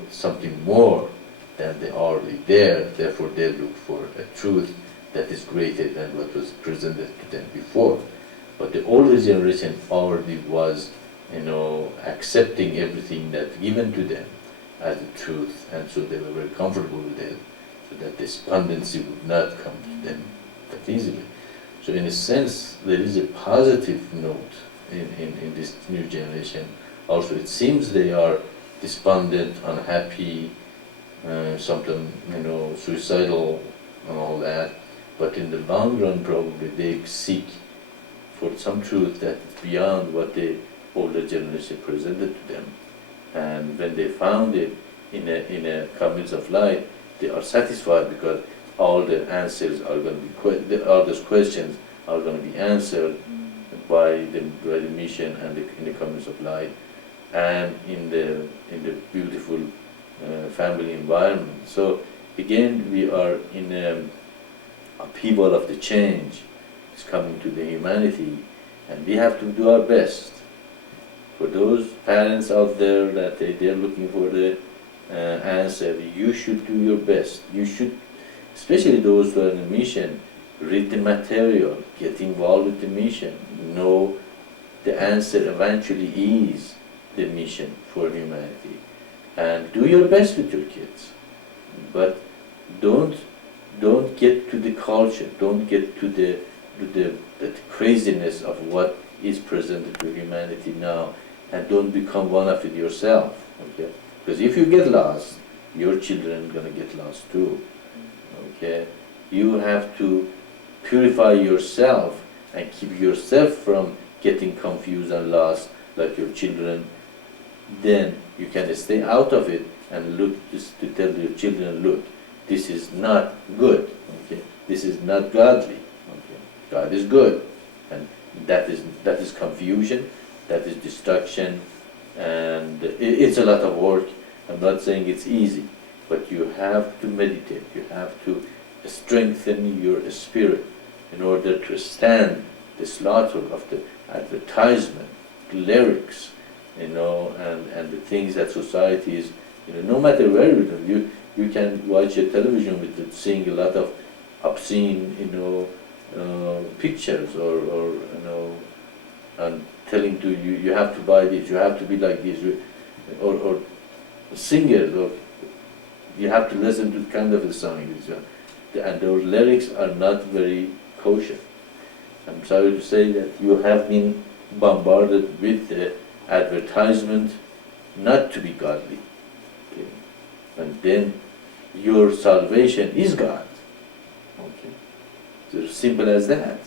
something more than they already there. Therefore, they look for a truth that is greater than what was presented to them before. But the older generation already was, accepting everything that's given to them as a truth, and so they were very comfortable with it, so that despondency would not come to them that easily. So in a sense, there is a positive note in this new generation. Also, it seems they are despondent, unhappy, sometimes, suicidal and all that. But in the long run, probably they seek for some truth that is beyond what the older generation presented to them. And when they found it in a community of light, they are satisfied because all the answers are going to be, all those questions are going to be answered by the mission and in the community of light, and in the beautiful family environment. So again, we are in a upheaval of the change. It's coming to the humanity, and we have to do our best. For those parents out there that they're looking for the answer, you should do your best. You should, especially those who are in a mission, read the material, get involved with the mission, know the answer eventually is the mission for humanity. And do your best with your kids. But don't get to the culture, don't get to the craziness of what is presented to humanity now, and don't become one of it yourself. Okay? Because if you get lost, your children are going to get lost too. Okay? You have to purify yourself and keep yourself from getting confused and lost like your children. Then you can stay out of it and look just to tell your children, look, this is not good. Okay? This is not godly. Okay? God is good, and that is confusion, that is destruction, and it's a lot of work. I'm not saying it's easy, but you have to meditate. You have to strengthen your spirit in order to stand the slaughter of the advertisement, lyrics, and the things that society is, no matter where you can watch a television with it, seeing a lot of obscene, pictures or and telling to you have to buy this, you have to be like this, or singers, or you have to listen to kind of a song, and those lyrics are not very kosher. I'm sorry to say that you have been bombarded with the advertisement not to be godly. Okay? And then your salvation is God. Okay? It's as simple as that.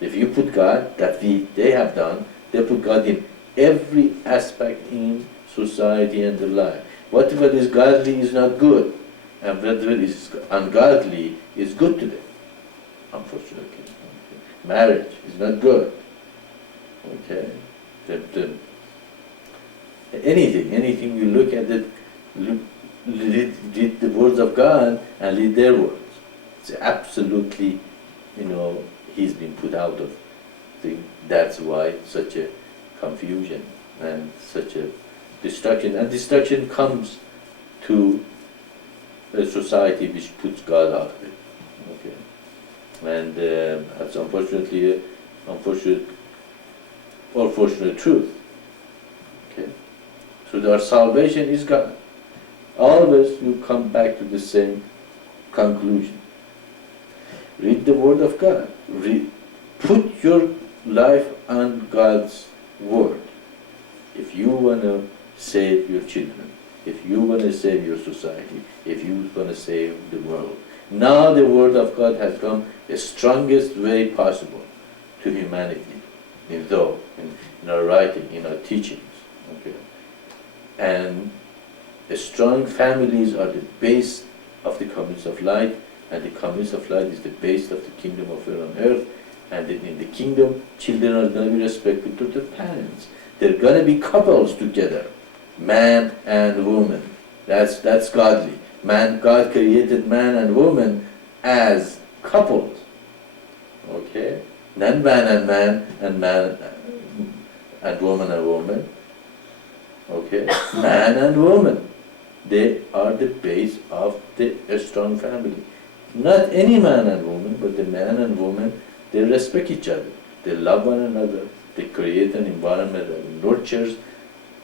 If you put God, they have done, they put God in every aspect in society and the life. Whatever is godly is not good, and whatever is ungodly is good to them. unfortunately. Okay. Marriage is not good. Okay, anything you look at it, read the words of God and read their words. It's absolutely, he's been put out of thing. That's why such a confusion and such a destruction. And destruction comes to a society which puts God out of it. Okay, and that's unfortunately a unfortunate or fortunate truth. Okay, so our salvation is God. Always you come back to the same conclusion. Read the Word of God. Put your life on God's Word. If you want to save your children, if you want to save your society, if you want to save the world, now the Word of God has come the strongest way possible to humanity, in our writing, in our teachings. Okay, and the strong families are the base of the community of light, and the community of light is the base of the kingdom of God on earth. And in the kingdom, children are going to be respected to their parents. They're going to be couples together, man and woman. That's godly. God created man and woman as couples. Okay, not man and woman. Okay, man and woman. They are the base of a strong family. Not any man and woman, but the man and woman, they respect each other. They love one another. They create an environment that nurtures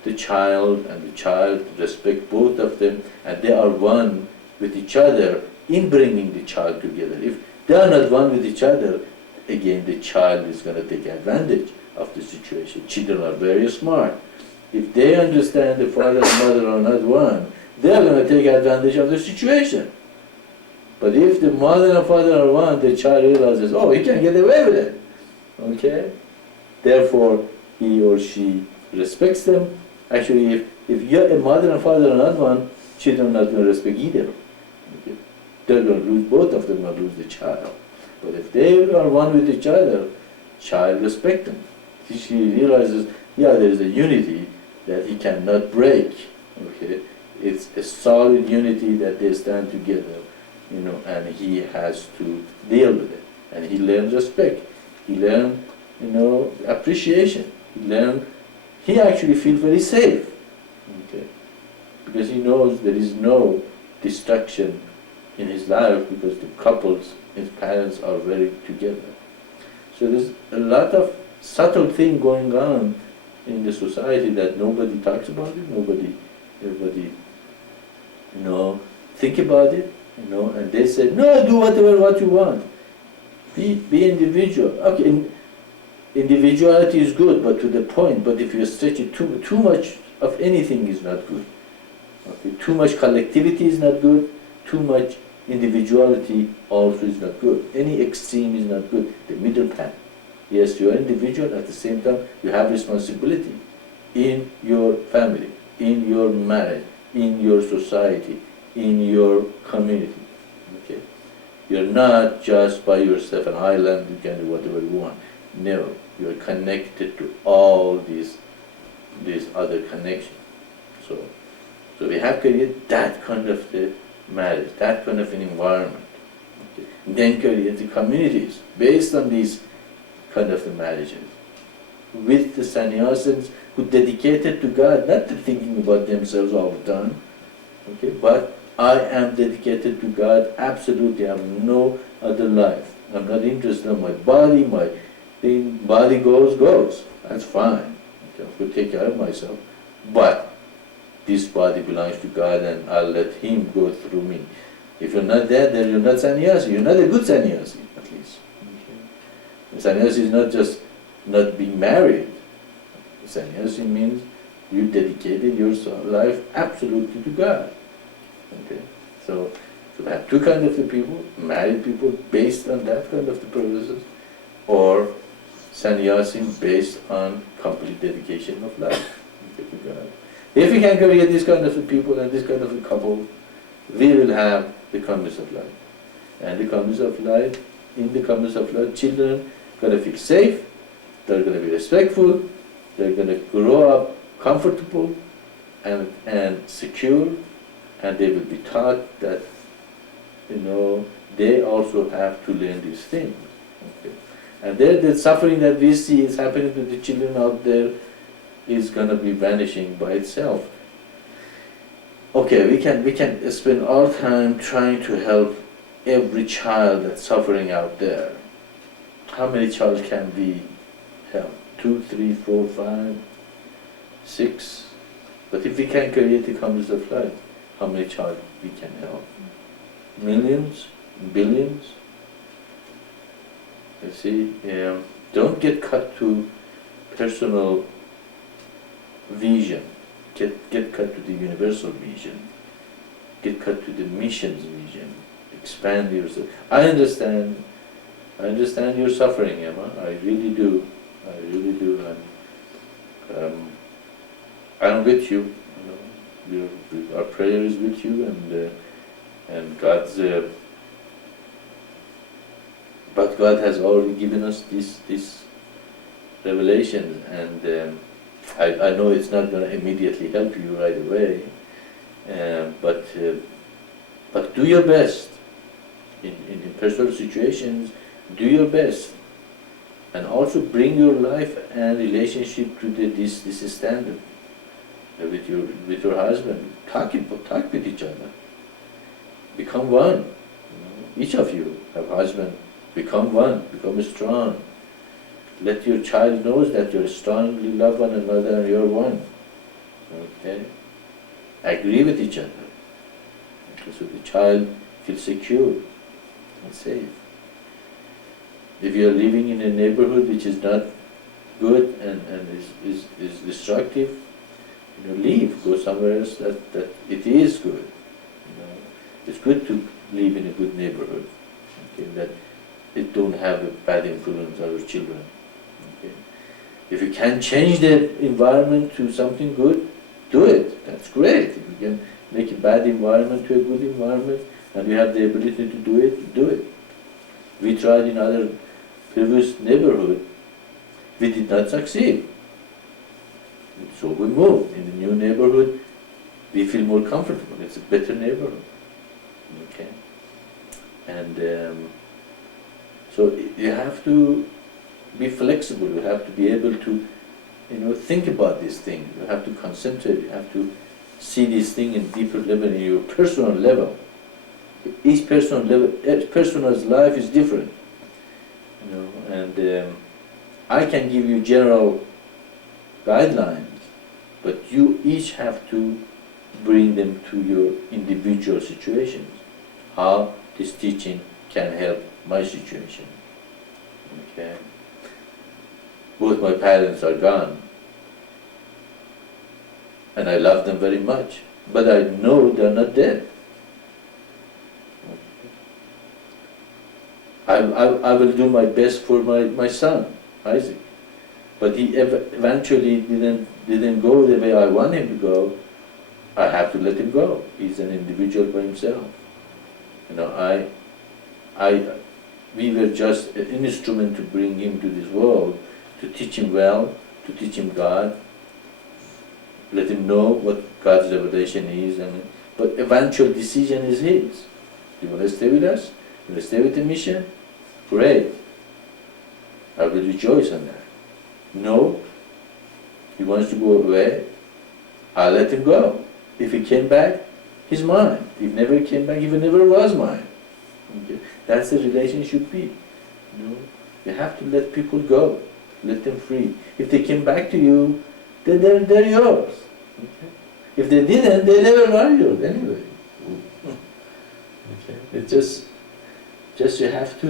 the child, and the child respect both of them, and they are one with each other in bringing the child together. If they are not one with each other, again the child is going to take advantage of the situation. Children are very smart. If they understand the father and mother are not one, they are going to take advantage of the situation. But if the mother and father are one, the child realizes, oh, he can get away with it. Okay? Therefore, he or she respects them. Actually, if a mother and father are not one, children are not going to respect either. Okay? They're going to lose, both of them will lose the child. But if they are one with each other, child respects them. She realizes, there is a unity that he cannot break. Okay? It's a solid unity that they stand together, and he has to deal with it. And he learns respect. He learns, appreciation. He actually feels very safe. Okay? Because he knows there is no destruction in his life because the couples, his parents are very together. So there's a lot of subtle thing going on in the society that nobody talks about it, everybody think about it, and they say, no, do what you want. Be individual. Okay, individuality is good, but to the point. But if you stretch it too much of anything is not good. Okay, too much collectivity is not good. Too much individuality also is not good. Any extreme is not good. The middle path. Yes, you are individual, at the same time you have responsibility in your family, in your marriage, in your society, in your community. Okay? You're not just by yourself an island, you can do whatever you want. No, you're connected to all these other connections. So we have created that kind of the marriage, that kind of an environment. Okay? Then create the communities based on these kind of the marriages, with the sannyasins who dedicated to God, not thinking about themselves all the time, okay, but I am dedicated to God, absolutely, I have no other life. I'm not interested in my body, body goes, that's fine, okay, I will take care of myself, but this body belongs to God and I'll let Him go through me. If you're not there, then you're not sannyasi, you're not a good sannyasi, at least. Sannyasi is not just not being married. Sannyasi means you dedicated your life absolutely to God. Okay, so we have two kinds of the people: married people based on that kind of the purposes, or sannyasi based on complete dedication of life to God. If we can create this kind of the people and this kind of a couple, we will have the community of life, and the community of life in the community of love, children gonna feel safe, they're gonna be respectful, they're gonna grow up comfortable and secure, and they will be taught that, they also have to learn these things. Okay? And the suffering that we see is happening to the children out there is gonna be vanishing by itself. Okay, we can spend all time trying to help every child that's suffering out there. How many child can we help? 2, 3, 4, 5, 6. But if we can create a community of life, how many child we can help? Millions? Billions? You see, don't get cut to personal vision. Get cut to the universal vision. Get cut to the mission's vision. Expand yourself. I understand your suffering, Emma. I really do. And I'm with you. Our prayer is with you, and God's. But God has already given us this revelation, and I know it's not going to immediately help you right away, but do your best in personal situations. Do your best, and also bring your life and relationship to this standard with your husband. Talk with each other. Become one. Each of you have husband. Become one. Become strong. Let your child knows that you strongly love one another and you're one. Okay? Agree with each other. Okay, so the child feels secure and safe. If you are living in a neighborhood which is not good and is destructive, leave. Go somewhere else that it is good. It's good to live in a good neighborhood. Okay? That it don't have a bad influence on your children. Okay. If you can change the environment to something good, do it. That's great. If you can make a bad environment to a good environment and you have the ability to do it, do it. We tried in other previous neighborhood, we did not succeed. So we moved. In the new neighborhood, we feel more comfortable. It's a better neighborhood. Okay. And so you have to be flexible. You have to be able to, think about this thing. You have to concentrate. You have to see this thing in deeper level, in your personal level. Each person's life is different. And I can give you general guidelines, but you each have to bring them to your individual situations. How this teaching can help my situation. Okay. Both my parents are gone, and I love them very much, but I know they're not dead. I will do my best for my son, Isaac, but he eventually didn't go the way I want him to go. I have to let him go. He's an individual by himself. We were just an instrument to bring him to this world, to teach him well, to teach him God, let him know what God's revelation is, but eventual decision is his. You want to stay with us? You want to stay with the mission? Great. I will rejoice on that. No, he wants to go away, I'll let him go. If he came back, he's mine. If he never came back, he never was mine. Okay? That's the relationship should be. You have to let people go, let them free. If they came back to you, then they're yours. Okay? If they didn't, they never were yours anyway. Okay? It's just you have to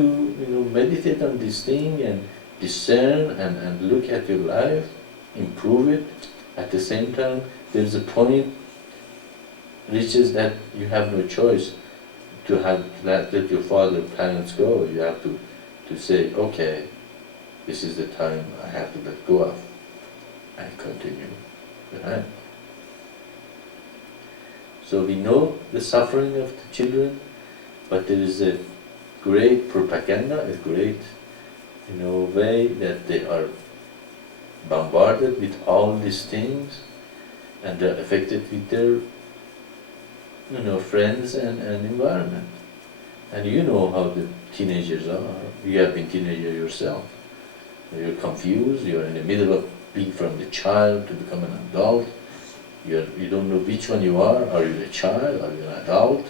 meditate on this thing and discern and look at your life, improve it. At the same time, there's a point reaches that you have no choice to let your parents go. You have to say, okay, this is the time I have to let go of and continue. Right? So we know the suffering of the children, but there is a great propaganda, a great, way that they are bombarded with all these things, and they're affected with their, friends and environment. And you know how the teenagers are. You have been teenager yourself. You're confused, you're in the middle of being from the child to become an adult. You don't know which one you are. Are you a child? Are you an adult?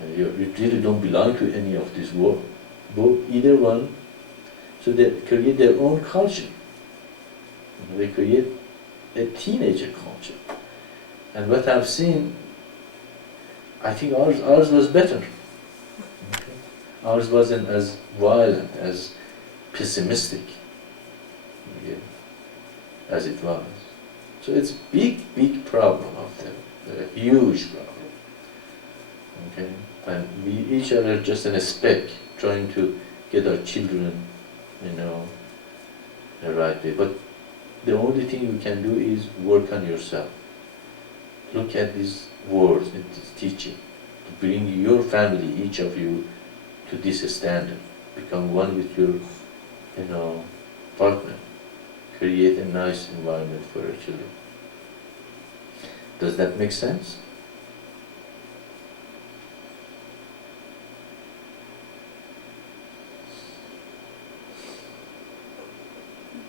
And you really don't belong to any of this world, either one. So they create their own culture. They create a teenager culture. And what I've seen, I think ours was better. Okay? Ours wasn't as violent, as pessimistic, as it was. So it's big problem out there, a huge problem. Okay, and we each are just in a speck trying to get our children, the right way. But the only thing you can do is work on yourself. Look at these words and this teaching to bring your family, each of you, to this standard. Become one with your, partner. Create a nice environment for your children. Does that make sense?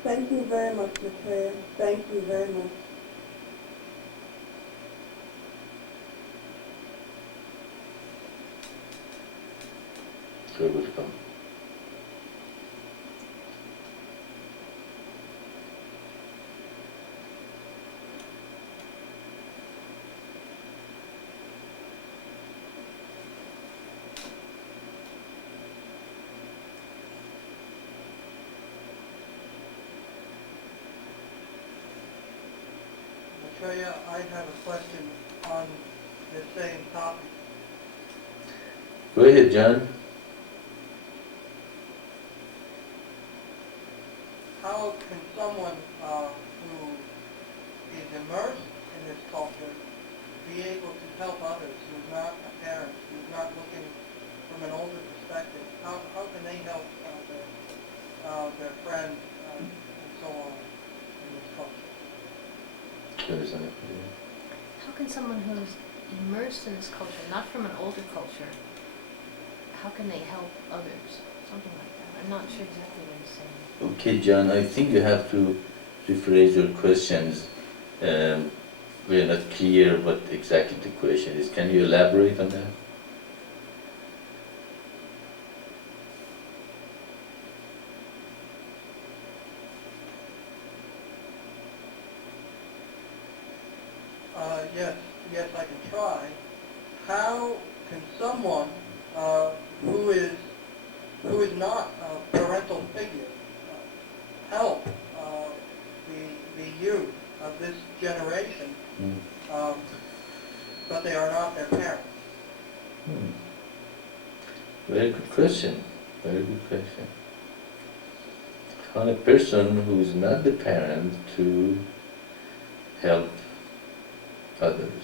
Thank you very much, Maitreya. Thank you very much. You're welcome. Maitreya, I have a question on the same topic. Go ahead, John. How can someone who is immersed in this culture be able to help others who's not a parent, who's not looking from an older perspective? How can they help their friends and so on in this culture? How can someone who's immersed in this culture, not from an older culture, how can they help others? Something like that. I'm not sure exactly what he's saying. Okay, John, I think you have to rephrase your questions. We're not clear what exactly the question is. Can you elaborate on that? Yes, I can try. How can someone who is not a parental figure help the youth of this generation, but they are not their parents? Very good question. Very good question. How a person who is not the parent to help others.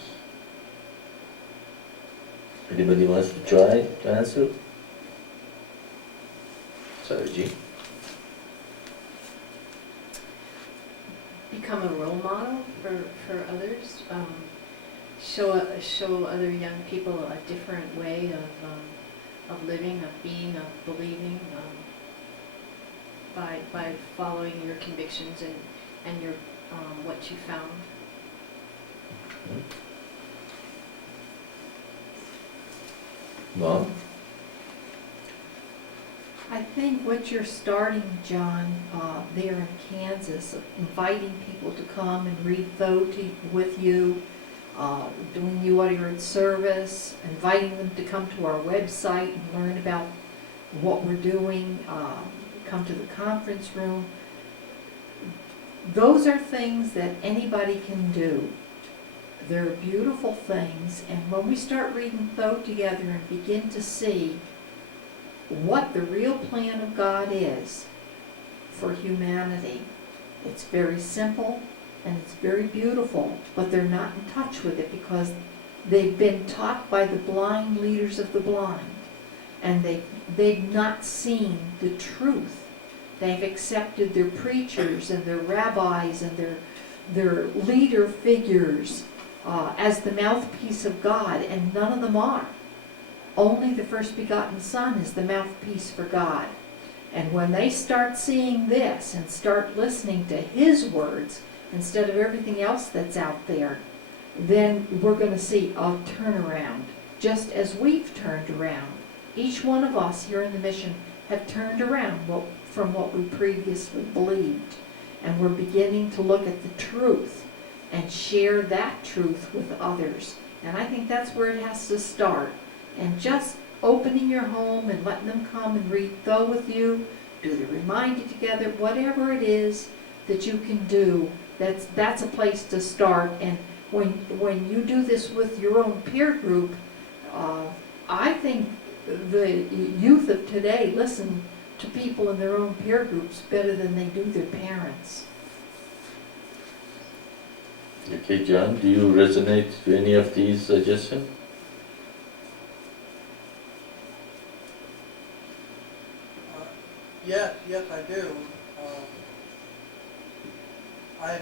Anybody wants to try to answer? Sorry, G. Become a role model for others. Show other young people a different way of living, of being, of believing, by following your convictions and your what you found. Mom? I think what you're starting, John, there in Kansas, of inviting people to come and read Though with you, doing you while you're in service, inviting them to come to our website and learn about what we're doing, come to the conference room. Those are things that anybody can do. They're beautiful things, and when we start reading Though together and begin to see what the real plan of God is for humanity, it's very simple and it's very beautiful, but they're not in touch with it because they've been taught by the blind leaders of the blind. and they've not seen the truth. They've accepted their preachers and their rabbis and their leader figures as the mouthpiece of God, and none of them are. Only the first begotten Son is the mouthpiece for God. And when they start seeing this and start listening to His words instead of everything else that's out there, then we're going to see a turnaround, just as we've turned around. Each one of us here in the mission have turned around from what we previously believed. And we're beginning to look at the truth and share that truth with others. And I think that's where it has to start. And just opening your home and letting them come and read Go with you, do the reminder together, whatever it is that you can do, that's a place to start. And when you do this with your own peer group, I think the youth of today listen to people in their own peer groups better than they do their parents. Okay, John, do you resonate to any of these suggestions? Yes, I do. I am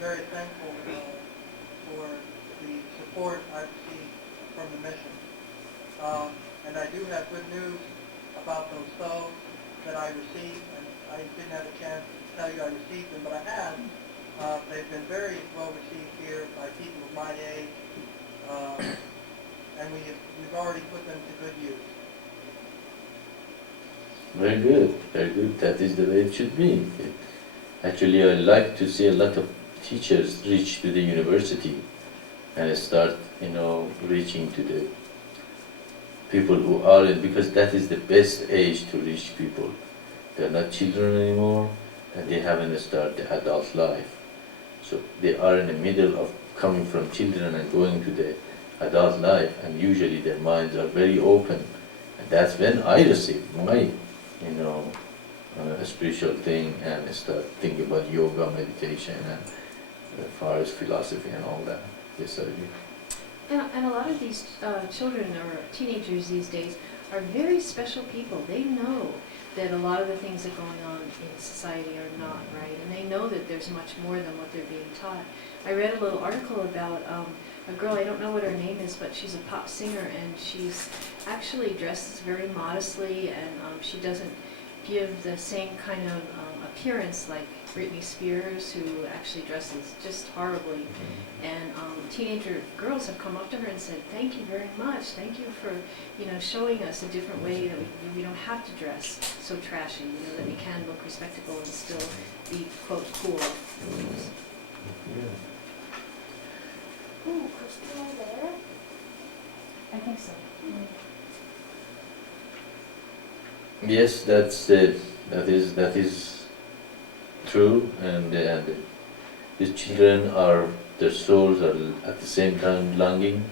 very thankful for the support I received from the mission. And I do have good news about those souls that I received, and I didn't have a chance to tell you I received them, but I have. They've been very well received here by people of my age, and we've already put them to good use. Very good, very good. That is the way it should be. Actually, I like to see a lot of teachers reach to the university and start, reaching to the people who aren't, because that is the best age to reach people. They're not children anymore, and they haven't started the adult life. So they are in the middle of coming from children and going to the adult life, and usually their minds are very open. And that's when I receive my, spiritual thing and start thinking about yoga, meditation, and as far as philosophy and all that. Yes, I do. And a lot of these children or teenagers these days are very special people. They know that a lot of the things that are going on in society are not right, and they know that there's much more than what they're being taught. I read a little article about a girl, I don't know what her name is, but she's a pop singer, and she's actually dresses very modestly, and she doesn't give the same kind of appearance like Britney Spears, who actually dresses just horribly. And teenager girls have come up to her and said, "Thank you very much. Thank you for, showing us a different way that we don't have to dress so trashy. That we can look respectable and still be quote cool." Yeah. Ooh, crystal there? I think so. Yes, that is true, and these children their souls are at the same time longing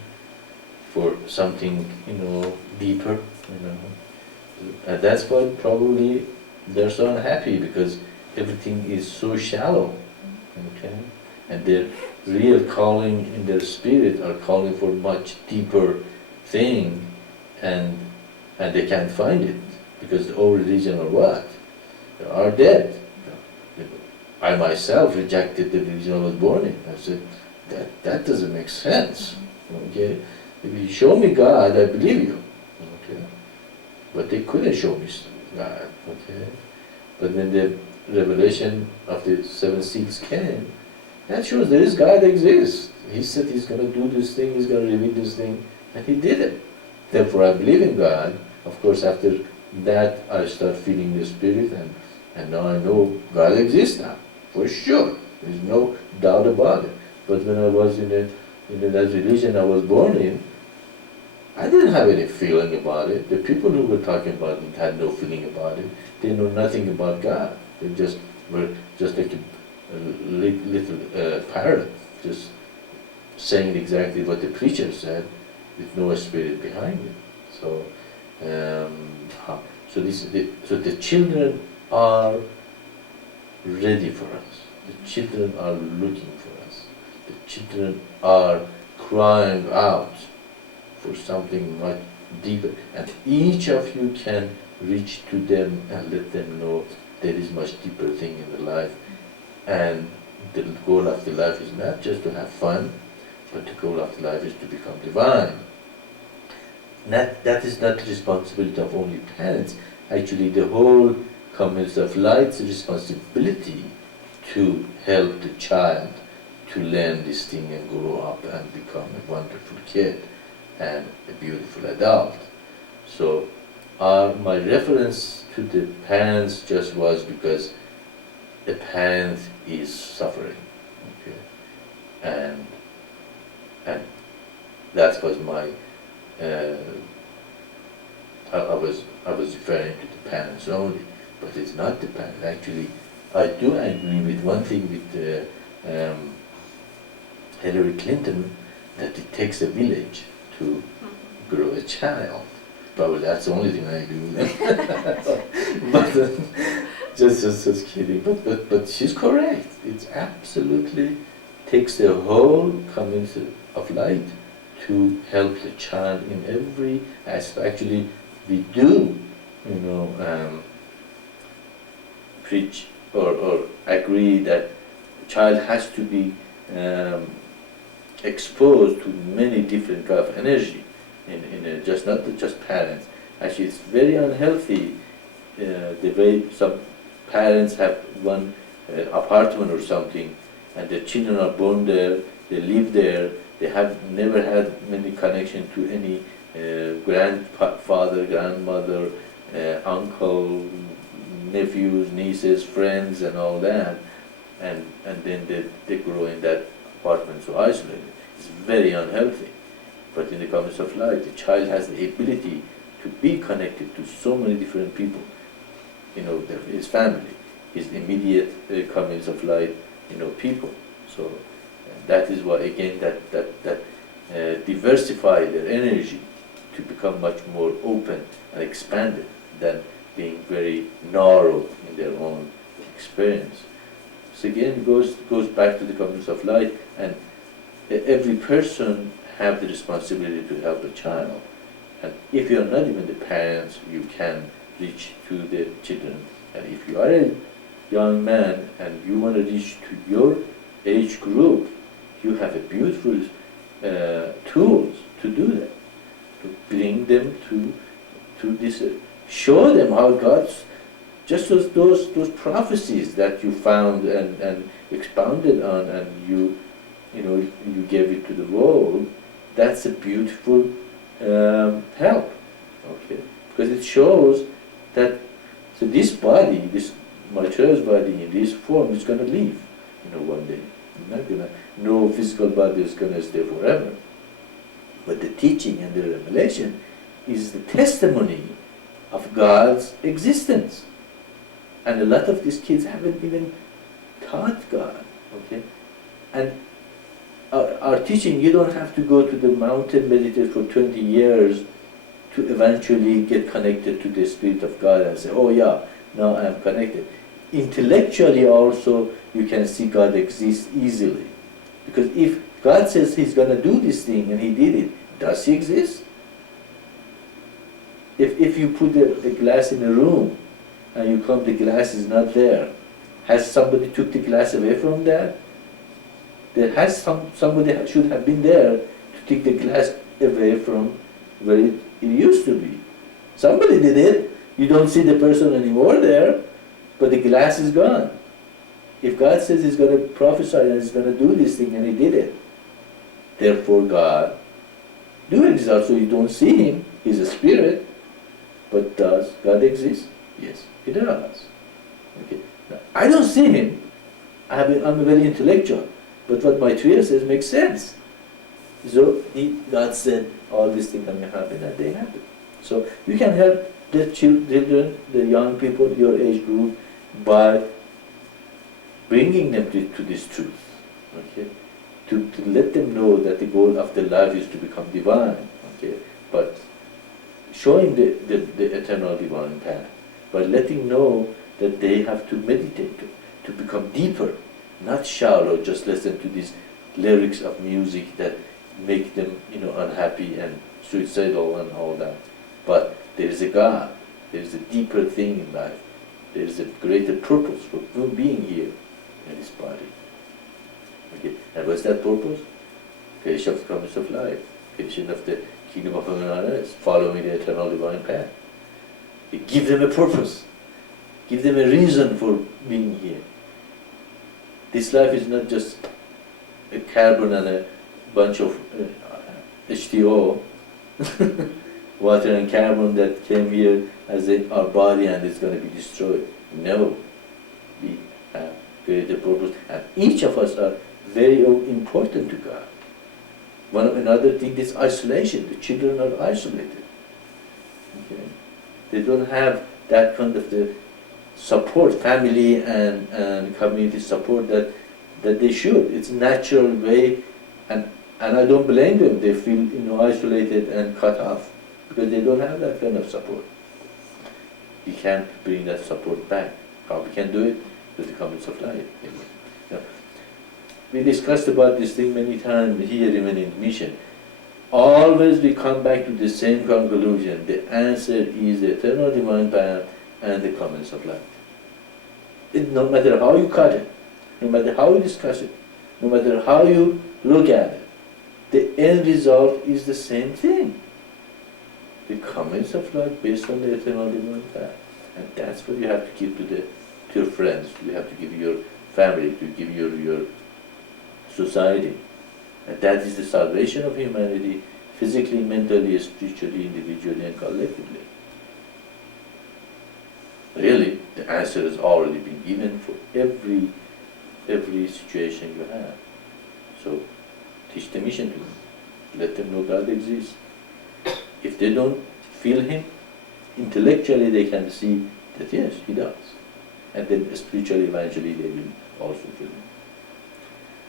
for something, deeper, and that's why probably they're so unhappy, because everything is so shallow, okay, and their real calling in their spirit are calling for much deeper thing, and they can't find it. Because the old religion or what? Are dead. I myself rejected the religion I was born in. I said, that doesn't make sense. Okay? If you show me God, I believe you. Okay? But they couldn't show me God. Okay? But when the revelation of the 7 seals came, that shows there is God exists. He said He's going to do this thing, He's going to reveal this thing, and He did it. Therefore I believe in God. Of course, after that I start feeling the Spirit, and now I know God exists now, for sure. There's no doubt about it. But when I was in that religion I was born in, I didn't have any feeling about it. The people who were talking about it had no feeling about it. They know nothing about God. They were just like a little parrot, just saying exactly what the preacher said, with no spirit behind it. So. So the children are ready for us. The children are looking for us. The children are crying out for something much deeper. And each of you can reach to them and let them know there is much deeper thing in the life. And the goal of the life is not just to have fun, but the goal of the life is to become divine. That is not the responsibility of only parents. Actually, the whole community of light's responsibility to help the child to learn this thing and grow up and become a wonderful kid and a beautiful adult. So my reference to the parents just was because a parent is suffering, okay, and that was my. I was referring to the parents only, but it's not the parents. Actually, I do agree with one thing with Hillary Clinton, that it takes a village to grow a child. Probably that's the only thing I agree with. But just kidding. But she's correct. It absolutely takes the whole community of light to help the child in every aspect. Actually, we do, preach or agree that the child has to be exposed to many different kind of energy, just not just parents. Actually, it's very unhealthy the way some parents have one apartment or something, and the children are born there, they live there, they have never had many connection to any grandfather, grandmother, uncle, nephews, nieces, friends, and all that, and then they grow in that apartment so isolated. It's very unhealthy. But in the community of light, the child has the ability to be connected to so many different people. His family, his immediate community of light, people. So that is why, again, that diversify their energy to become much more open and expanded than being very narrow in their own experience. So again, it goes back to the community of light, and every person have the responsibility to help the child. And if you are not even the parents, you can reach to the children. And if you are a young man and you want to reach to your age group, you have a beautiful tools to do that, to bring them to this, show them how God's, just those prophecies that you found and expounded on, and you gave it to the world. That's a beautiful help, okay? Because it shows that this body, this Maitreya's body in this form, is going to leave, one day. No physical body is going to stay forever. But the teaching and the revelation is the testimony of God's existence. And a lot of these kids haven't even taught God, okay? And our teaching, you don't have to go to the mountain, meditate for 20 years to eventually get connected to the Spirit of God and say, oh yeah, now I am connected. Intellectually also, you can see God exists easily. Because if God says He's going to do this thing and He did it, does He exist? If you put a glass in a room and you come, the glass is not there, has somebody took the glass away from that? There has somebody should have been there to take the glass away from where it used to be. Somebody did it. You don't see the person anymore there, but the glass is gone. If God says He's going to prophesy and He's going to do this thing, and He did it, therefore God do exist. So you don't see Him. He's a spirit. But does God exist? Yes, He does. Okay. Now, I don't see Him. I'm a very intellectual. But what Maitreya says makes sense. So God said all these things are going to happen, and they happen. So you can help the children, the young people, your age group, by bringing them to this truth, okay? To let them know that the goal of their life is to become divine, okay? But showing the eternal divine path, by letting know that they have to meditate to become deeper, not shallow, just listen to these lyrics of music that make them, unhappy and suicidal and all that. But there is a God, there is a deeper thing in life, there is a greater purpose for being here in this body. Okay, and what's that purpose? Creation of the promise of life, creation of the kingdom of heaven on earth, following the eternal divine path. You give them a purpose, give them a reason for being here. This life is not just a carbon and a bunch of H2O, water and carbon that came here as our body and is going to be destroyed. No, we have greater purpose, and each of us are very important to God. Another thing is isolation. The children are isolated. Okay? They don't have that kind of the support, family and community support that they should. It's a natural way, and I don't blame them. They feel isolated and cut off because they don't have that kind of support. We can't bring that support back. How we can do it? With the comments of life. We discussed about this thing many times here, even in mission. Always we come back to the same conclusion. The answer is the eternal divine path and the comments of life. No matter how you cut it, no matter how you discuss it, no matter how you look at it, the end result is the same thing. The comments of life based on the eternal divine path. And that's what you have to give to your friends, you have to give your family, to give your society. And that is the salvation of humanity, physically, mentally, spiritually, individually, and collectively. Really, the answer has already been given for every situation you have. So, teach the mission to them. Let them know God exists. If they don't feel Him, intellectually they can see that yes, He does. And then spiritually, eventually, they will also feel Him.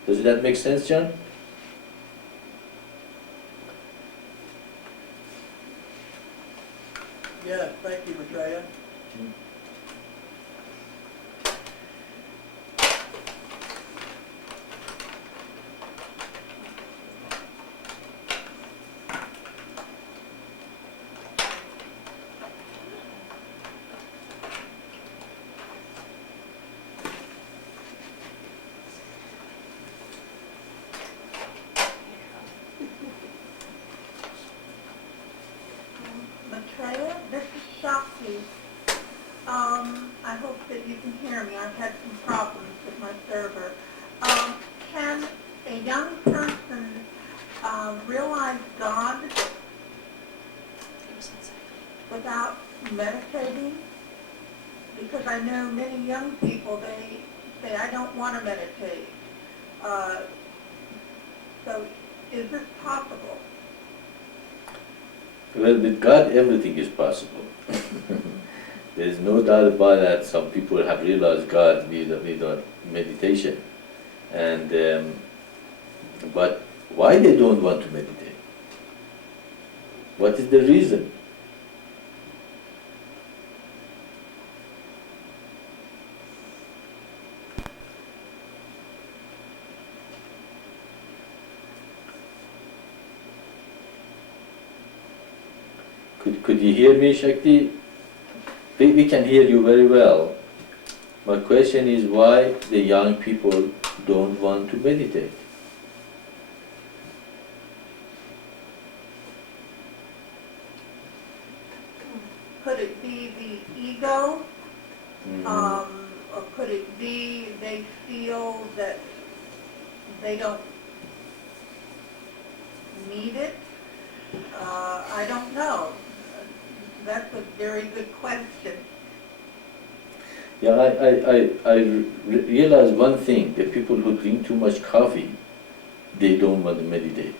Does that make sense, John? Yes, thank you, Maitreya. Maitreya, this is Shakti. I hope that you can hear me. I've had some problems with my server. Can a young person realize God without meditating? Because I know many young people, they say, I don't want to meditate. So is this possible? Well, with God, everything is possible. There is no doubt about that. Some people have realized God without meditation. And but why they don't want to meditate? What is the reason? Could you hear me, Shakti? We can hear you very well. My question is why the young people don't want to meditate? Could it be the ego? Or could it be they feel that they don't need it? I don't know. That's a very good question. Yeah, I realize one thing, the people who drink too much coffee, they don't want to meditate.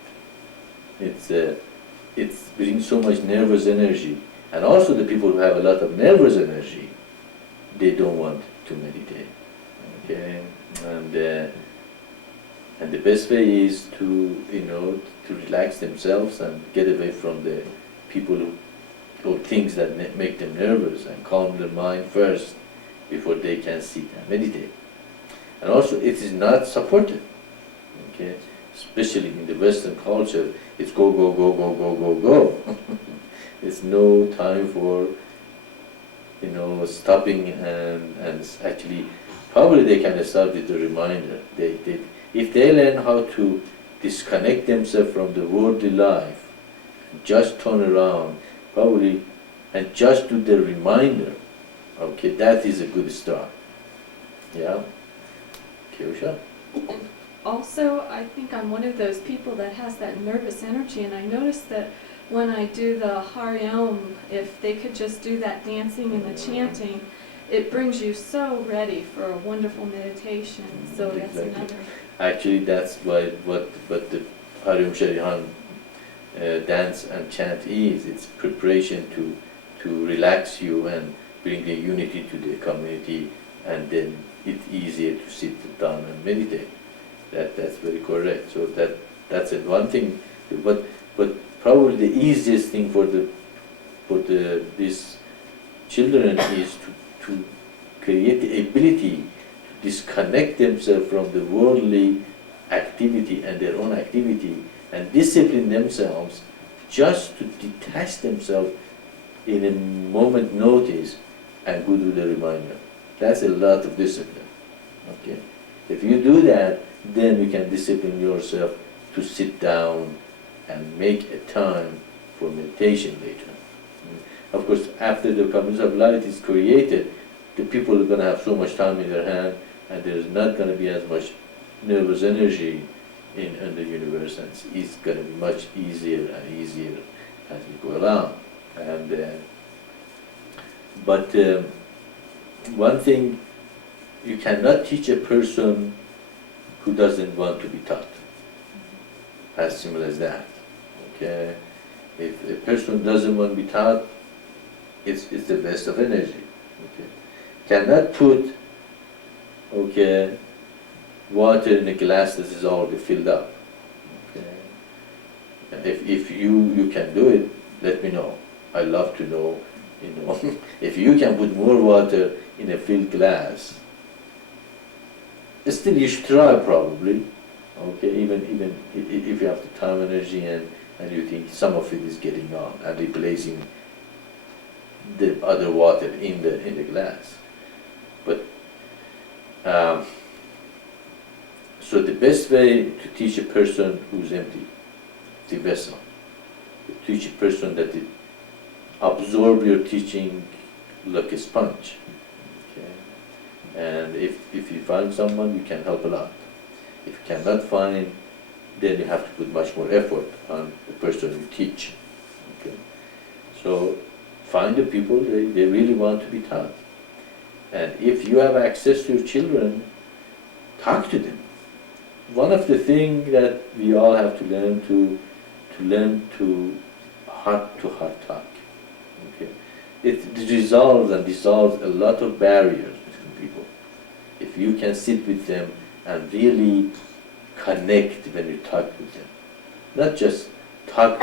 It's brings so much nervous energy. And also the people who have a lot of nervous energy, they don't want to meditate. Okay? And the best way is to relax themselves and get away from the people or things that make them nervous and calm their mind first before they can sit and meditate. And also it is not supported. Okay? especially in the Western culture, it's go, go, go, go, go, go, go. There's no time for, stopping and actually, probably they can start with a reminder. If they learn how to disconnect themselves from the worldly life, just turn around, probably, and just do the reminder, okay, that is a good start. Yeah? Kyosha? Also, I think I'm one of those people that has that nervous energy, and I noticed that when I do the Hariom, if they could just do that dancing and the chanting, it brings you so ready for a wonderful meditation. So that's Exactly. another. Actually, that's what the Hariom Sharihan dance and chant is. It's preparation to relax you and bring the unity to the community, and then it's easier to sit down and meditate. That's very correct. So that's it. One thing, but probably the easiest thing for these children is to create the ability to disconnect themselves from the worldly activity and their own activity, and discipline themselves just to detach themselves in a moment notice and go do the reminder. That's a lot of discipline. Okay, if you do that, then you can discipline yourself to sit down and make a time for meditation later. Of course, after the community of light is created, the people are going to have so much time in their hand, and there's not going to be as much nervous energy in the universe, and it's going to be much easier and easier as we go along. And but one thing, you cannot teach a person who doesn't want to be taught. As simple as that. Okay? If a person doesn't want to be taught, it's the best of energy. Okay? Cannot put, okay, water in a glass that is already filled up. Okay? If you can do it, let me know. I love to know, if you can put more water in a filled glass. Still, you should try probably. Okay, even if you have the time, energy, and you think some of it is getting on and replacing the other water in the glass. But so the best way to teach a person who's empty, the vessel, to teach a person that it absorb your teaching like a sponge. Okay? And if you find someone, you can help a lot. If you cannot find, then you have to put much more effort on the person you teach. Okay? So find the people they really want to be taught. And if you have access to your children, talk to them. One of the things that we all have to learn to heart talk. Okay? It dissolves a lot of barriers between people. If you can sit with them and really connect when you talk with them. Not just talk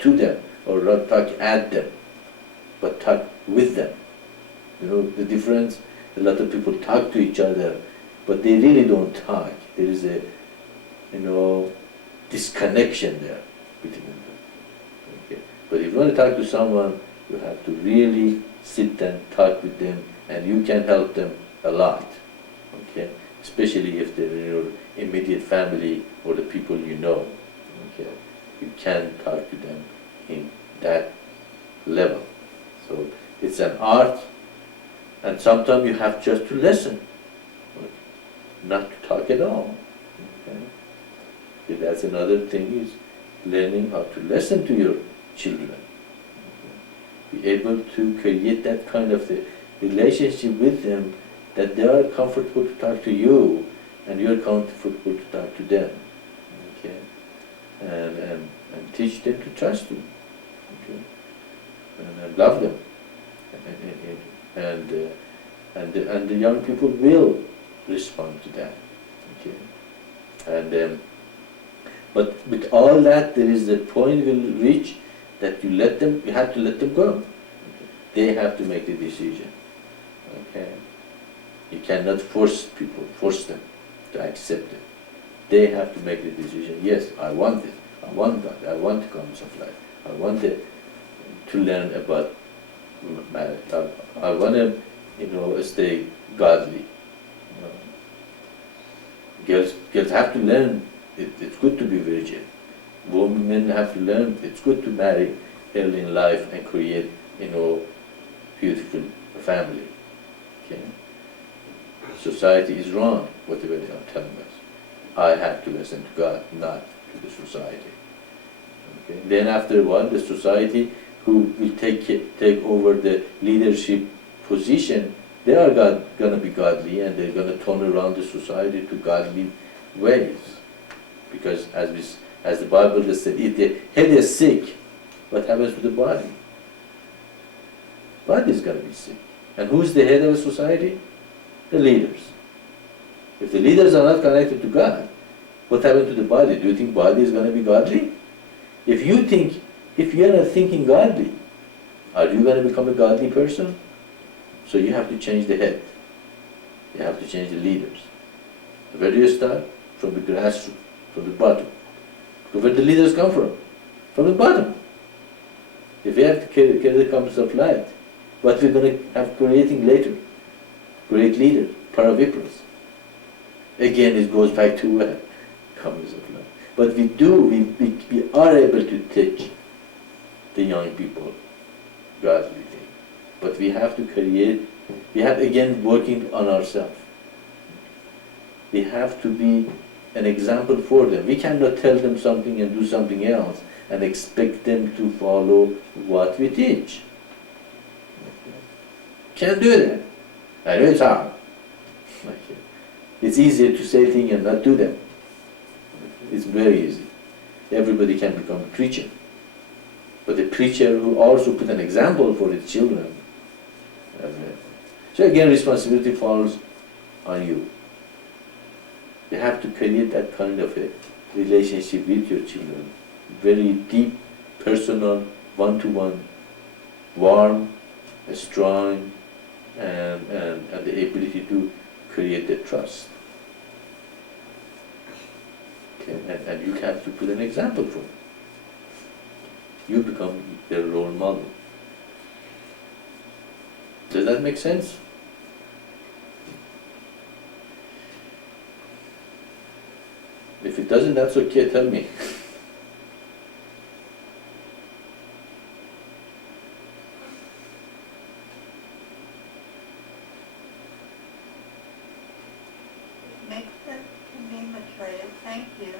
to them or not talk at them, but talk with them. You know the difference? A lot of people talk to each other, but they really don't talk. There is a, disconnection there between them. Okay? But if you want to talk to someone, you have to really sit and talk with them, and you can help them a lot. Okay? Especially if they're in your immediate family or the people you know. Okay? You can talk to them in that level. So it's an art, and sometimes you have just to listen, not to talk at all. Okay? But that's another thing, is learning how to listen to your children. Okay? Be able to create that kind of the relationship with them, that they are comfortable to talk to you, and you're comfortable to talk to them. Okay? And teach them to trust you. Okay? And love them. And the young people will respond to that. Okay? And but with all that, there is a point will reach that you have to let them go. Okay? They have to make the decision. Okay? You cannot force them to accept it. They have to make the decision, yes, I want it, I want God, I want concepts of life, I want to learn about marriage, I want to, stay godly. Girls have to learn, it's good to be virgin. Women have to learn, it's good to marry early in life and create, beautiful family. Okay? Society is wrong, whatever they are telling us. I have to listen to God, not to the society. Okay? Then after a while, the society who will take over the leadership position, they are going to be godly, and they're going to turn around the society to godly ways. Because as the Bible said, if the head is sick, what happens to the body? Body is going to be sick. And who's the head of a society? The leaders. If the leaders are not connected to God, what happens to the body? Do you think body is going to be godly? If you are not thinking godly, are you going to become a godly person? So you have to change the head. You have to change the leaders. Where do you start? From the grassroots, from the bottom. Where do the leaders come from? From the bottom. If we have to carry the compass of light, what we're going to have creating later? Great leader, Paravipras. Again, it goes back to compass of light. But we are able to teach the young people godly things. But we have to again working on ourselves. We have to be an example for them. We cannot tell them something and do something else and expect them to follow what we teach. Can't do that. I know it's hard. It's easier to say things and not do them. It's very easy. Everybody can become a preacher. But a preacher who also put an example for his children. So again, responsibility falls on you. You have to create that kind of a relationship with your children. Very deep, personal, one-to-one, warm, strong, and the ability to create the trust. Okay? And you have to put an example for them. You become their role model. Does that make sense? If it doesn't, that's okay, tell me. Makes sense to me, Maitreya. Thank you.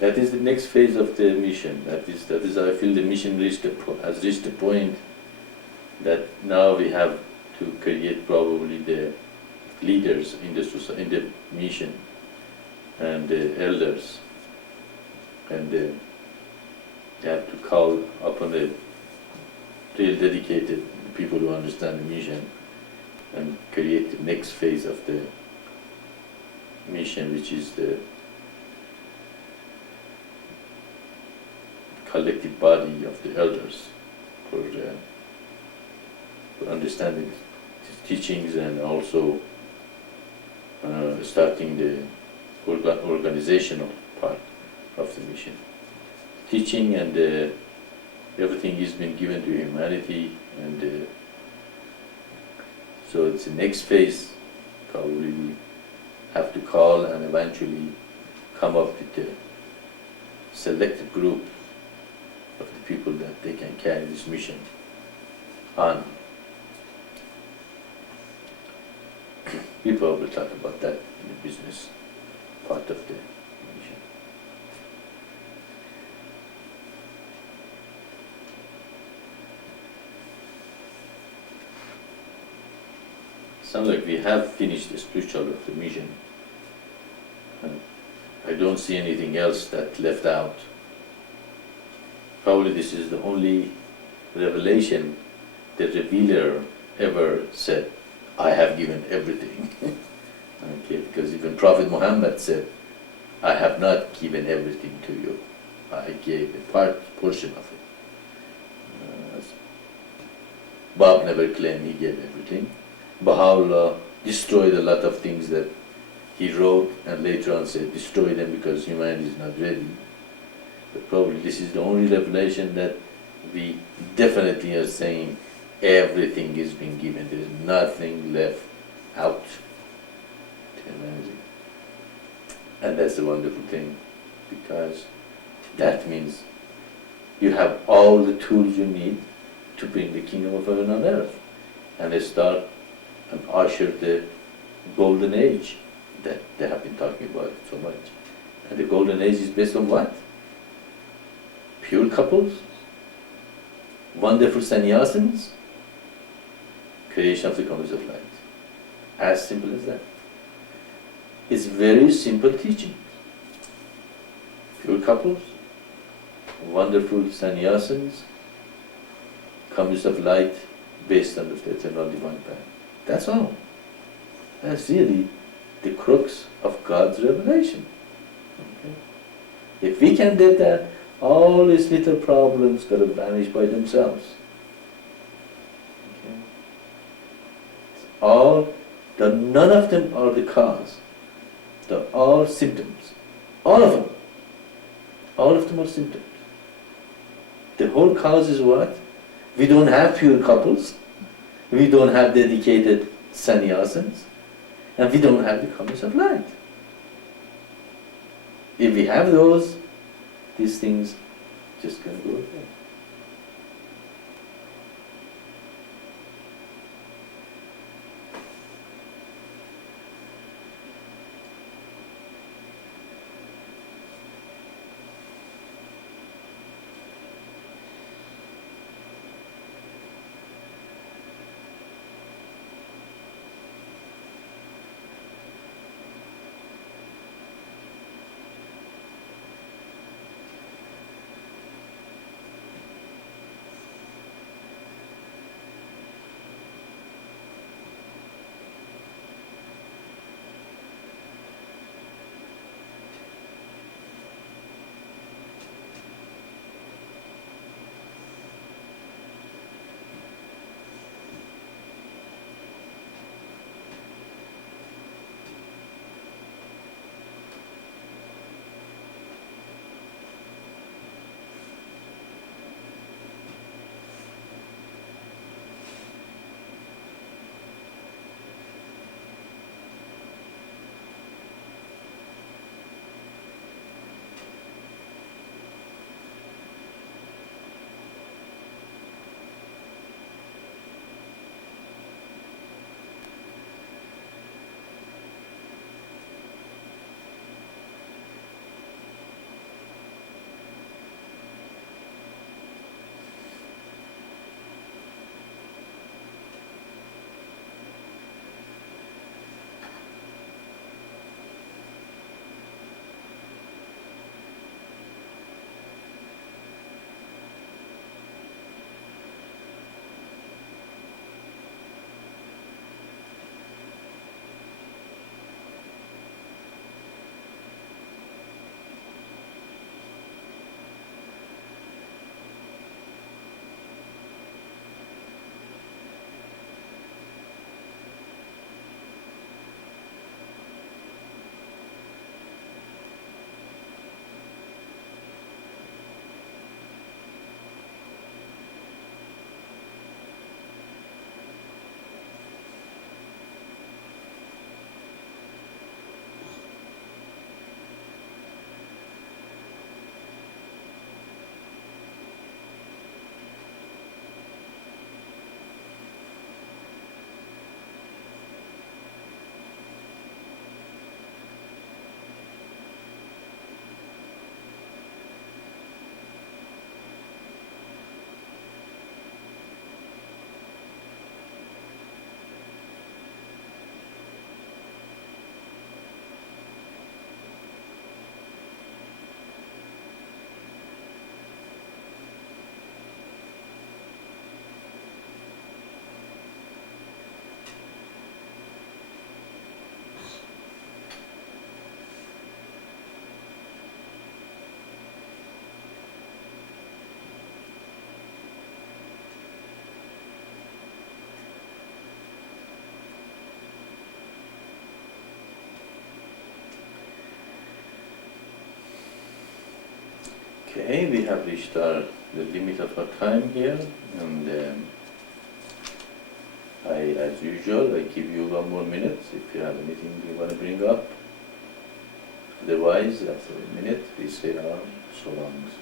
That is the next phase of the mission. That is I feel the mission has reached a point that now we have to create probably the leaders in the mission and the elders, and they have to call upon the real dedicated people who understand the mission and create the next phase of the mission, which is the collective body of the elders for understanding teachings, and also starting the organizational part of the mission. Teaching and everything is been given to humanity, and so it's the next phase. Probably we have to call and eventually come up with a selected group of the people that they can carry this mission on. We probably talk about that in the business part of the mission. Sounds like we have finished the spiritual of the mission. And I don't see anything else that left out. Probably this is the only revelation the revealer ever said I have given everything. Okay, because even Prophet Muhammad said, I have not given everything to you. I gave a portion of it. Bob never claimed he gave everything. Baha'u'llah destroyed a lot of things that he wrote and later on said destroy them because humanity is not ready. But probably this is the only revelation that we definitely are saying everything is being given. There is nothing left out to humanity. And that's a wonderful thing, because that means you have all the tools you need to bring the kingdom of heaven on earth and start and usher the golden age that they have been talking about so much. And the golden age is based on what? Pure couples, wonderful sannyasins, creation of the comers of light. As simple as that. It's very simple teaching. Pure couples, wonderful sannyasins, comers of light based on the eternal divine path. That's all. That's really the crux of God's revelation. Okay? If we can do that, all these little problems gotta vanish by themselves. Okay? None of them are the cause. They're all symptoms. All of them. All of them are symptoms. The whole cause is what? We don't have pure couples. We don't have dedicated sannyasins. And we don't have the comers of light. If we have those, these things just gonna go away. Okay, we have reached the limit of our time here, and as usual, I give you 1 more minute if you have anything you want to bring up. Otherwise, after a minute, we say our so longs.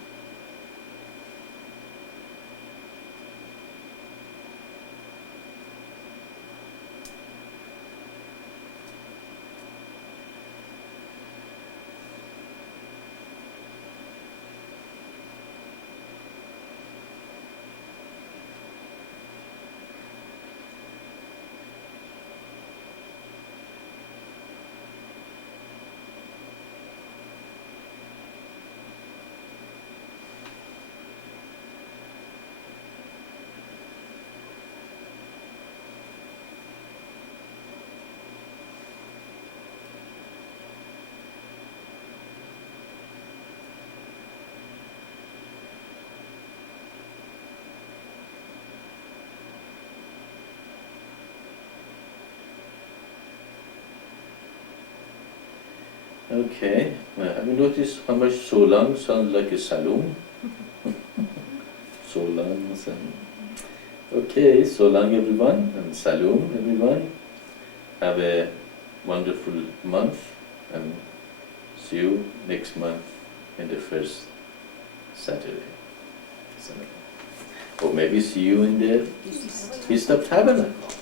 Okay, have you noticed how much so long sounds like a saloon? So long, saloon. Okay, so long everyone, and saloon everyone. Have a wonderful month, and see you next month in the first Saturday. Or maybe see you in the Feast of Tabernacle.